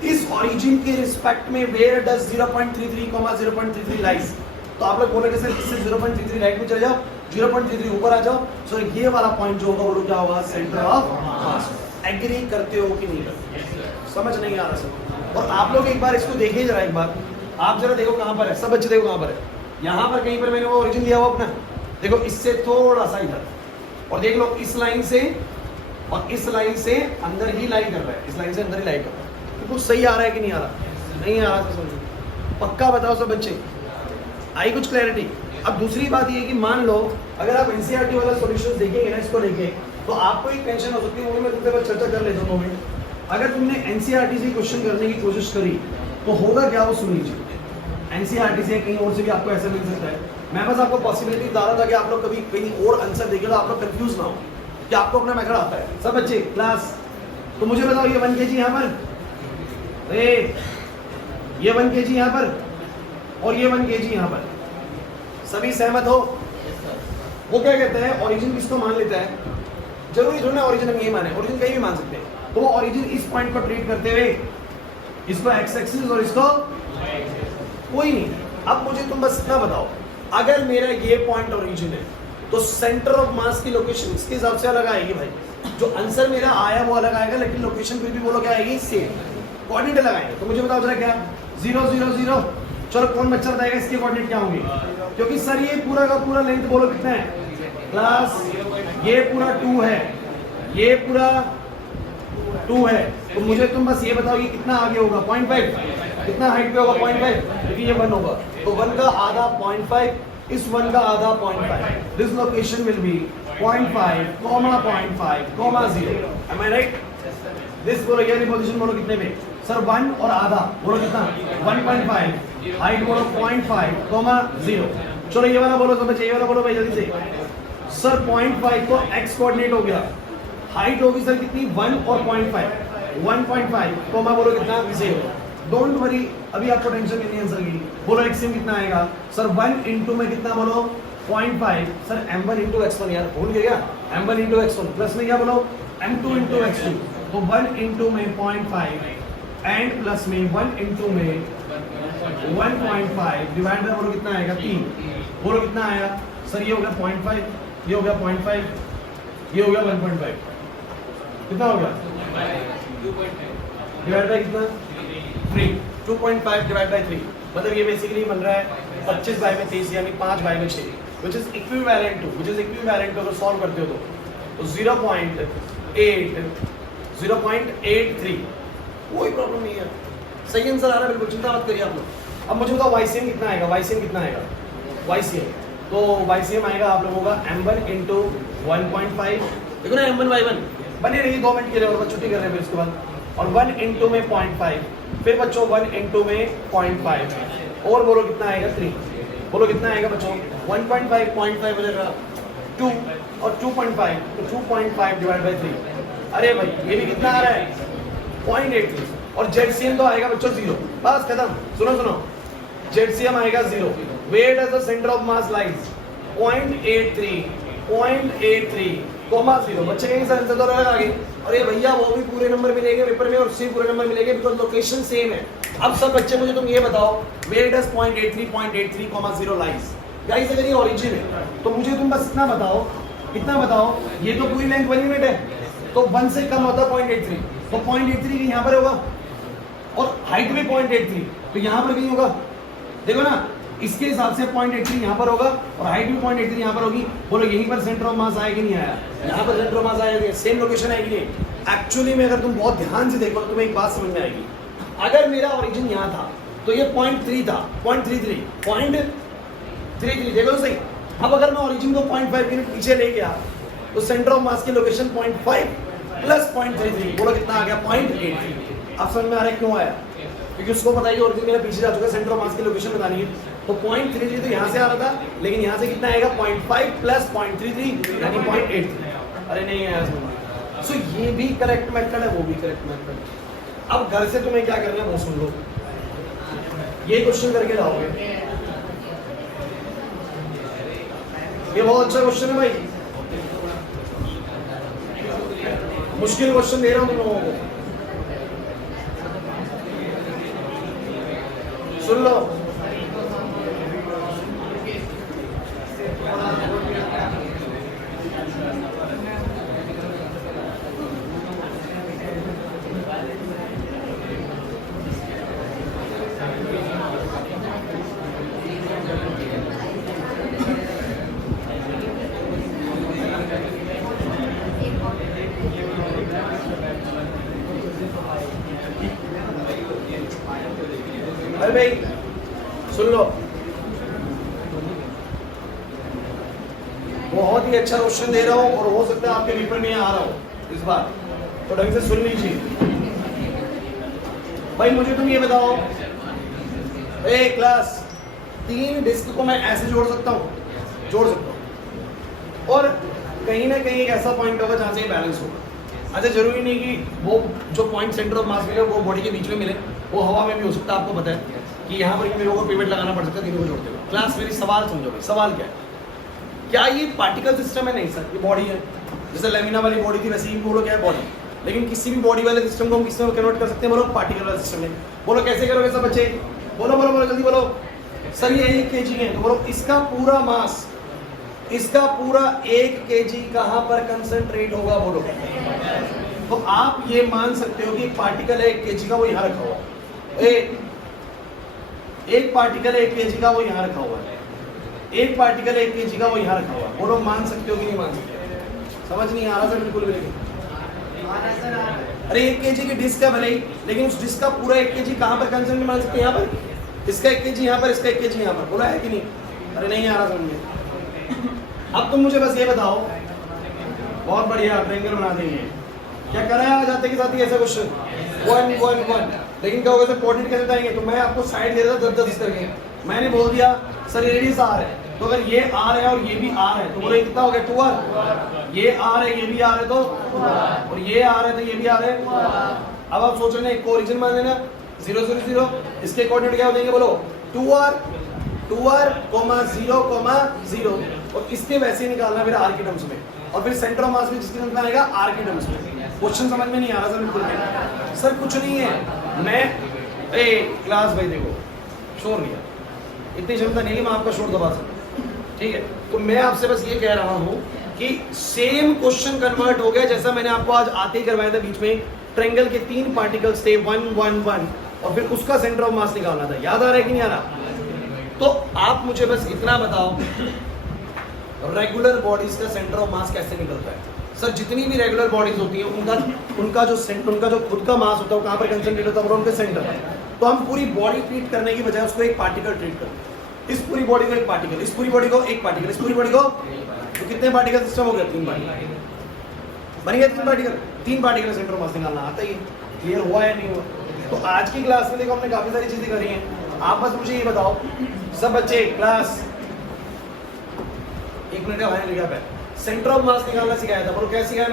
इस ओरिजिन के रिस्पेक्ट में। Where does 0.33, 0.33 lies? तो आप लोग बोलोगे सर इससे 0.33 राइट में चले जाओ, 0.33 ऊपर आ जाओ। सो ये वाला पॉइंट जो होगा वो क्या होगा? Centre of mass. एग्री करते हो कि नहीं करते? समझ नहीं आ रहा सर? और आप लोग एक बार इसको देखिए जरा, एक बार आप जरा देखो कहाँ पर है, सब बच्चे देखो कहाँ पर है। यहाँ पर कहीं पर मैंने वो ओरिजिन दिया हुआ अपना, देखो इससे थोड़ा सा इधर, और देख लो इस लाइन से और इस लाइन से अंदर ही लाई कर रहा है, इस लाइन से अंदर ही लाई कर रहा है। तो कुछ सही आ रहा है कि नहीं आ रहा? नहीं आ रहा था समझो। पक्का बताओ सब बच्चे, आई कुछ क्लैरिटी? अब दूसरी बात ये है कि मान लो अगर आप एनसीईआरटी वाला सॉल्यूशंस देखेंगे ना इसको लेके, तो आपको एक टेंशन हो सकती है, वो मैं तुमसे बस चर्चा कर लेता हूँ 2 मिनट। अगर तुमने एनसीईआरटी से क्वेश्चन करने की कोशिश करी तो होगा क्या, वो सुन लीजिए। एनसीईआरटी से कहीं और से भी आपको ऐसा मिल सकता है। मैं बस आपको पॉसिबिलिटी बता रहा था कि आप लोग कभी कहीं और आंसर देखे तो आप लोग कंफ्यूज ना हो कि आपको अपना मेथड आता है। सब बच्चे क्लास, तो मुझे बताओ ये 1 kg यहाँ पर, ये 1 kg यहाँ पर और ये 1 kg यहाँ पर, सभी सहमत हो? वो क्या कहते हैं, ओरिजिन किसको मान लेता है? जरूरी थोड़ा ना ओरिजिन हम ये माने, ओरिजिन कहीं भी मान सकते हैं। तो वो ओरिजिन इस पॉइंट पर ट्रीट करते हुए इसको एक्स एक्सिस और इसको कोई नहीं। अब मुझे तुम बस इतना बताओ, अगर मेरा ये पॉइंट ओरिजिन है तो सेंटर ऑफ मास की लोकेशन इसके हिसाब से अलग आएगी भाई। जो आंसर मेरा आया वो अलग आएगा, लेकिन लोकेशन फिर भी बोलो क्या आएगी, सेम। कोऑर्डिनेट अलग आएंगे। तो मुझे बताओ जरा क्या, 0 0 0। चलो कौन बच्चा बताएगा इसके कोऑर्डिनेट क्या होंगे? क्योंकि सर ये पूरा का पूरा लेंथ बोलो कितना है क्लास, ये पूरा 2 है, ये पूरा 2 है। तो मुझे तुम बस ये बताओ ये कितना आगे होगा, 0.5। कितना हाइट पे होगा, 0.5, क्योंकि ये 1 होगा। तो 1 का आधा 0.5, इस 1 का आधा 0.5। This location will be 0.5, 0.5, 0। Am I right? This बोलो, ये पोजीशन बोलो कितने पे सर, 1 और आधा बोलो कितना, 1.5, हाइट बोलो 0.5, 0। चलो ये वाला बोलो, समझ, ये वाला बोलो भाई जल्दी से। सर 0.5 को x कोऑर्डिनेट हो गया, हाइट होगी सर कितनी, 1 और 0.5, 1.5 कोमा बोलो कितना, 0। डोंट वरी, अभी आपको टेंशन नहीं है आंसर की। बोलो एक्सट्रीम कितना आएगा सर, 1 इंटू में कितना बोलो 0.5, सर m1 इंटू x1, यार भूल गया, m1 इंटू x1 प्लस में क्या बोलो m2 इंटू x2। तो 1 इंटू में 0.5 एंड प्लस में 1 इंटू में 1.5 डिवाइड बाय बोलो कितना आएगा 3। बोलो कितना आया सर, ये हो गया 0.5, ये हो गया 0.5, ये हो गया 1.5, कितना हो गया डिवाइड बाय कितना 3, 2.5 डिवाइड बाय 3। मतलब ये बेसिकली बन रहा है 25 बाय में 23 यानी 5 बाय में 6, which is equivalent to अगर सॉल्व करते हो तो 0.83। कोई प्रॉब्लम नहीं है, सही आंसर आ रहा है, बिल्कुल चिंता मत करिए आप लोग। अब मुझे बताओ YCM कितना आएगा, YCM कितना आएगा, YCM तो YCM आएगा आप लोगों का m1 इंटू 1.5। देखो ना m1/1 बने रही 2 मिनट के लिए, और छुट्टी कर रहे हैं फिर उसके बाद, और 1 इंटू में 0.5, फिर बच्चों 1 इंटू में 0.5, और बोलो कितना आएगा 3। बोलो कितना आएगा बच्चों 1.5, 0.5 बनेगा 2 और 2.5, तो 2.5 डिवाइड बाई 3। अरे भाई ये भी कितना आ रहा है 0.83, और ZCM तो आएगा बच्चों 0। बस खत्म। सुनो ZCM आएगा 0। Where does the centre of mass lies 0.83, 0.83, 0। बच्चे कहीं से आंसर तो अलग आ गए। अरे भैया वो भी पूरे नंबर मिलेंगे पेपर में और सी पूरे नंबर मिलेंगे, बिकॉज लोकेशन सेम है। अब सब बच्चे मुझे तुम ये बताओ, वेयर डज 0.83, 0 लाइज। गाइस अगर ये ओरिजिन है तो मुझे तुम बस इतना बताओ, ये तो पूरी लेंथ 1 यूनिट है, तो 1 से कम होता है 0.83, तो 0.83 यहाँ पर होगा, और हाइट भी 0.83, तो यहाँ पर कहीं होगा। देखो ना, इसके हिसाब से 0.83 यहाँ पर होगा और हाइट भी 0.83 यहाँ पर होगी। बोलो यहीं पर सेंटर ऑफ मास आया कि नहीं आया? यहाँ पर सेंटर ऑफ मास आया, सेम लोकेशन आएगी नहीं। एक्चुअली में अगर तुम बहुत ध्यान से देखो तो तुम्हें एक बात समझ में आएगी। अगर मेरा ओरिजिन यहाँ था तो ये 0.3 था, 0.33 देखो तो सही। अब अगर मैं ओरिजिन को 0.5 यूनिट पीछे ले गया तो सेंटर ऑफ मास की लोकेशन 0.5 प्लस 0.33, बोलो कितना आ गया 0.83। अब समझ में आ रहा है क्यों आया? क्योंकि उसको पता है कि ओरिजिन मेरा पीछे जा चुका है, सेंटर ऑफ मास की लोकेशन बतानी है। तो 0.33 तो यहाँ से आ रहा था, लेकिन यहाँ से कितना आएगा 0.5 प्लस 0.33 यानी 0.83। अरे नहीं आया समझ। सो ये भी करेक्ट मेथड है, वो भी करेक्ट मेथड है। अब घर से तुम्हें क्या करना है वो सुन लो, ये क्वेश्चन करके लाओगे। ये बहुत अच्छा क्वेश्चन है भाई, मुश्किल क्वेश्चन दे रहा हूं तुम लोगों को, सुन लो। अरे भाई सुन लो, अच्छा क्वेश्चन दे रहा हूँ और हो सकता है आपके पेपर में आ रहा हो इस बार, तो ढंग से सुन लीजिए। भाई मुझे तुम ये बताओ, ए क्लास, 3 डिस्क को मैं ऐसे जोड़ सकता हूँ? जोड़ सकता हूँ, और कहीं ना कहीं एक ऐसा पॉइंट होगा जहाँ से बैलेंस होगा। अच्छा जरूरी नहीं कि वो जो पॉइंट सेंटर ऑफ मास मिले वो बॉडी के बीच में मिले, वो हवा में भी हो सकता है। आपको पता है कि यहाँ पर मेरे को पिवट लगाना पड़ सकता है तीनों को जोड़ते हुए। क्लास मेरी सवाल समझो भाई, सवाल क्या है? क्या ये पार्टिकल सिस्टम है? नहीं सर, ये बॉडी है। जैसे लेमिना वाली बॉडी थी वैसे ही बोलो क्या है? बॉडी। लेकिन किसी भी बॉडी वाले सिस्टम को हम किसमें कन्वर्ट कर सकते हैं? बोलो पार्टिकल वाले सिस्टम में। बोलो कैसे करोगे सब बच्चे? बोलो बोलो बोलो जल्दी बोलो। सर ये 1 kg है, तो बोलो इसका पूरा मास, इसका पूरा 1 kg कहाँ पर कंसंट्रेट होगा? बोलो। तो आप ये मान सकते हो कि एक पार्टिकल है 1 kg का, वो यहाँ रखा हुआ। एक पार्टिकल 1 kg का, वो यहाँ रखा हुआ है। एक पार्टिकल 1 kg का, वो यहाँ रखा हुआ है। बोलो मान सकते हो कि नहीं मान सकते? समझ नहीं आ रहा सर बिल्कुल भी? अरे 1 kg की डिस्क है भले ही, लेकिन उस डिस्क का पूरा 1 kg कहाँ पर कंसंट्रेट मान सकते हैं? यहाँ पर। इसका 1 kg यहाँ पर, इसका 1 kg यहाँ पर। बोला है कि नहीं? अरे नहीं आ रहा समझे। अब तुम मुझे बस ये बताओ, बहुत बढ़िया ट्रायंगल बना देंगे। क्या कराया जाते के साथ ही ऐसा क्वेश्चन 1 1 1, लेकिन क्या होगा सर कोऑर्डिनेट कैसे बताएंगे? तो मैं आपको साइड दे रहा था 10 10 करके, मैंने बोल दिया सर रेडियस r है, तो अगर ये r है और ये भी r है तो बोलो कितना हो गया? 2r। ये r है ये भी r है तो, और ये r है तो ये भी r है। अब आप सोच रहे हैं एक को ओरिजिन मान लेना 0 0 0, इसके कोऑर्डिनेट क्या हो जाएंगे? बोलो 2r 0, 0, और इसके वैसे ही निकालना फिर r के टर्म्स में, और फिर सेंटर ऑफ मास भी जिसके टर्म्स में आएगा r के टर्म्स में। क्वेश्चन समझ में नहीं आ रहा सर बिल्कुल भी? सर कुछ नहीं है, मैं क्लास भाई देखो शोर नहीं है, इतनी क्षमता नहीं है मैं आपका शोर दबा सकता, ठीक है? तो मैं आपसे बस ये कह रहा हूँ कि सेम क्वेश्चन कन्वर्ट हो गया जैसा मैंने आपको आज आते ही करवाया था। बीच में ट्रायंगल के 3 पार्टिकल्स थे 1 1 1, और फिर उसका सेंटर ऑफ मास निकालना था। याद आ रहा है कि नहीं आ रहा? तो आप मुझे बस इतना बताओ, रेगुलर बॉडीज का सेंटर ऑफ मास कैसे निकलता है? सर जितनी भी रेगुलर बॉडीज होती हैं उनका जो खुद का मास होता है वो कहाँ पर कंसंट्रेट होता है? उनके सेंटर पर। तो हम पूरी बॉडी ट्रीट करने की बजाय उसको एक पार्टिकल ट्रीट करते हैं। इस पूरी बॉडी को एक पार्टिकल, इस पूरी बॉडी को एक पार्टिकल, इस पूरी बॉडी को, तो कितने पार्टिकल सिस्टम हो गया? 3 पार्टिकल बन गया। 3 पार्टिकल, 3 पार्टिकल सेंटर ऑफ मास निकालना आता ही। क्लियर हुआ या नहीं हुआ? तो आज की क्लास में देखो हमने काफी सारी चीजें करी हैं। आप बस मुझे ये बताओ सब बच्चे, क्लास 1 मिनट का भाई लिखा है, सेंटर ऑफ मास निकालना सिखाया था। बोलो क्या सिखाया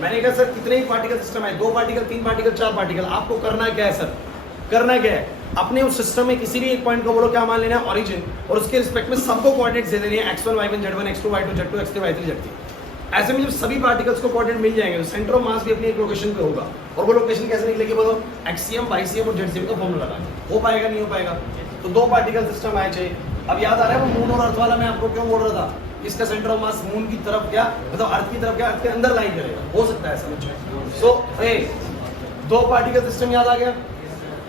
मैंने कहा सर कितने ही पार्टिकल सिस्टम है? 2 पार्टिकल, 3 पार्टिकल, 4 पार्टिकल। आपको करना क्या है सर? करना क्या है? अपने उस सिस्टम में किसी भी एक पॉइंट को बोलो क्या मान लेना है? ओरिजिन, और उसके रिस्पेक्ट में सबको कोऑर्डिनेट्स दे देने हैं x1 y1 z1 x2 y2 z2 x3 y3 z3। ऐसे में जब सभी पार्टिकल्स को कोऑर्डिनेट मिल जाएंगे तो सेंटर ऑफ मास भी अपनी एक लोकेशन पे होगा। और वो लोकेशन कैसे निकलेगी? बोलो एक्सियम, वाईसीएम और जेडसीएम का फॉर्मूला लगा। हो पाएगा नहीं हो पाएगा? तो 2 पार्टिकल सिस्टम आए चाहिए। अब याद आ रहा है वो मून और अर्थ वाला मैं आपको क्यों बोल रहा था? इसका सेंटर ऑफ मास मून की तरफ क्या, मतलब अर्थ की तरफ क्या, अर्थ के अंदर लाई करेगा। हो सकता है ऐसा कुछ। सो 2 पार्टिकल सिस्टम याद आ गया,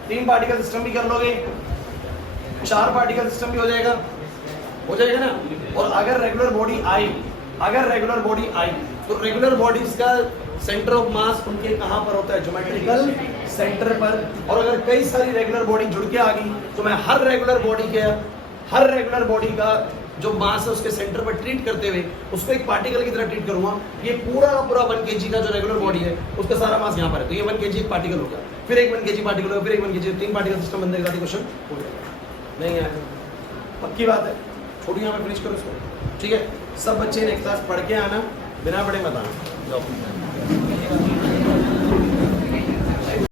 3 पार्टिकल सिस्टम भी कर लोगे, 4 पार्टिकल सिस्टम भी हो जाएगा ना। और अगर रेगुलर बॉडी आई तो रेगुलर बॉडीज का सेंटर ऑफ मास उनके कहां पर होता है? ज्योमेट्रिकल सेंटर पर। और अगर कई सारी रेगुलर बॉडी जुड़ के आ गई तो मैं हर रेगुलर बॉडी का जो मास है उसके सेंटर पर ट्रीट करते हुए उसको एक पार्टिकल की तरह ट्रीट करूंगा। ये पूरा 1 kg का जो रेगुलर बॉडी है उसका सारा मास यहाँ पर है, तो ये 1 kg एक पार्टिकल हो गया, फिर एक 1 kg पार्टिकल होगा, फिर एक 1 kg, 3 पार्टिकल सिस्टम बनने के साथ क्वेश्चन हो जाएगा। नहीं आया पक्की बात है, छोटी यहाँ पे फिनिश करो इसको, ठीक है? सब बच्चे नेक्स्ट क्लास पढ़ के आना, बिना पढ़े मत आना।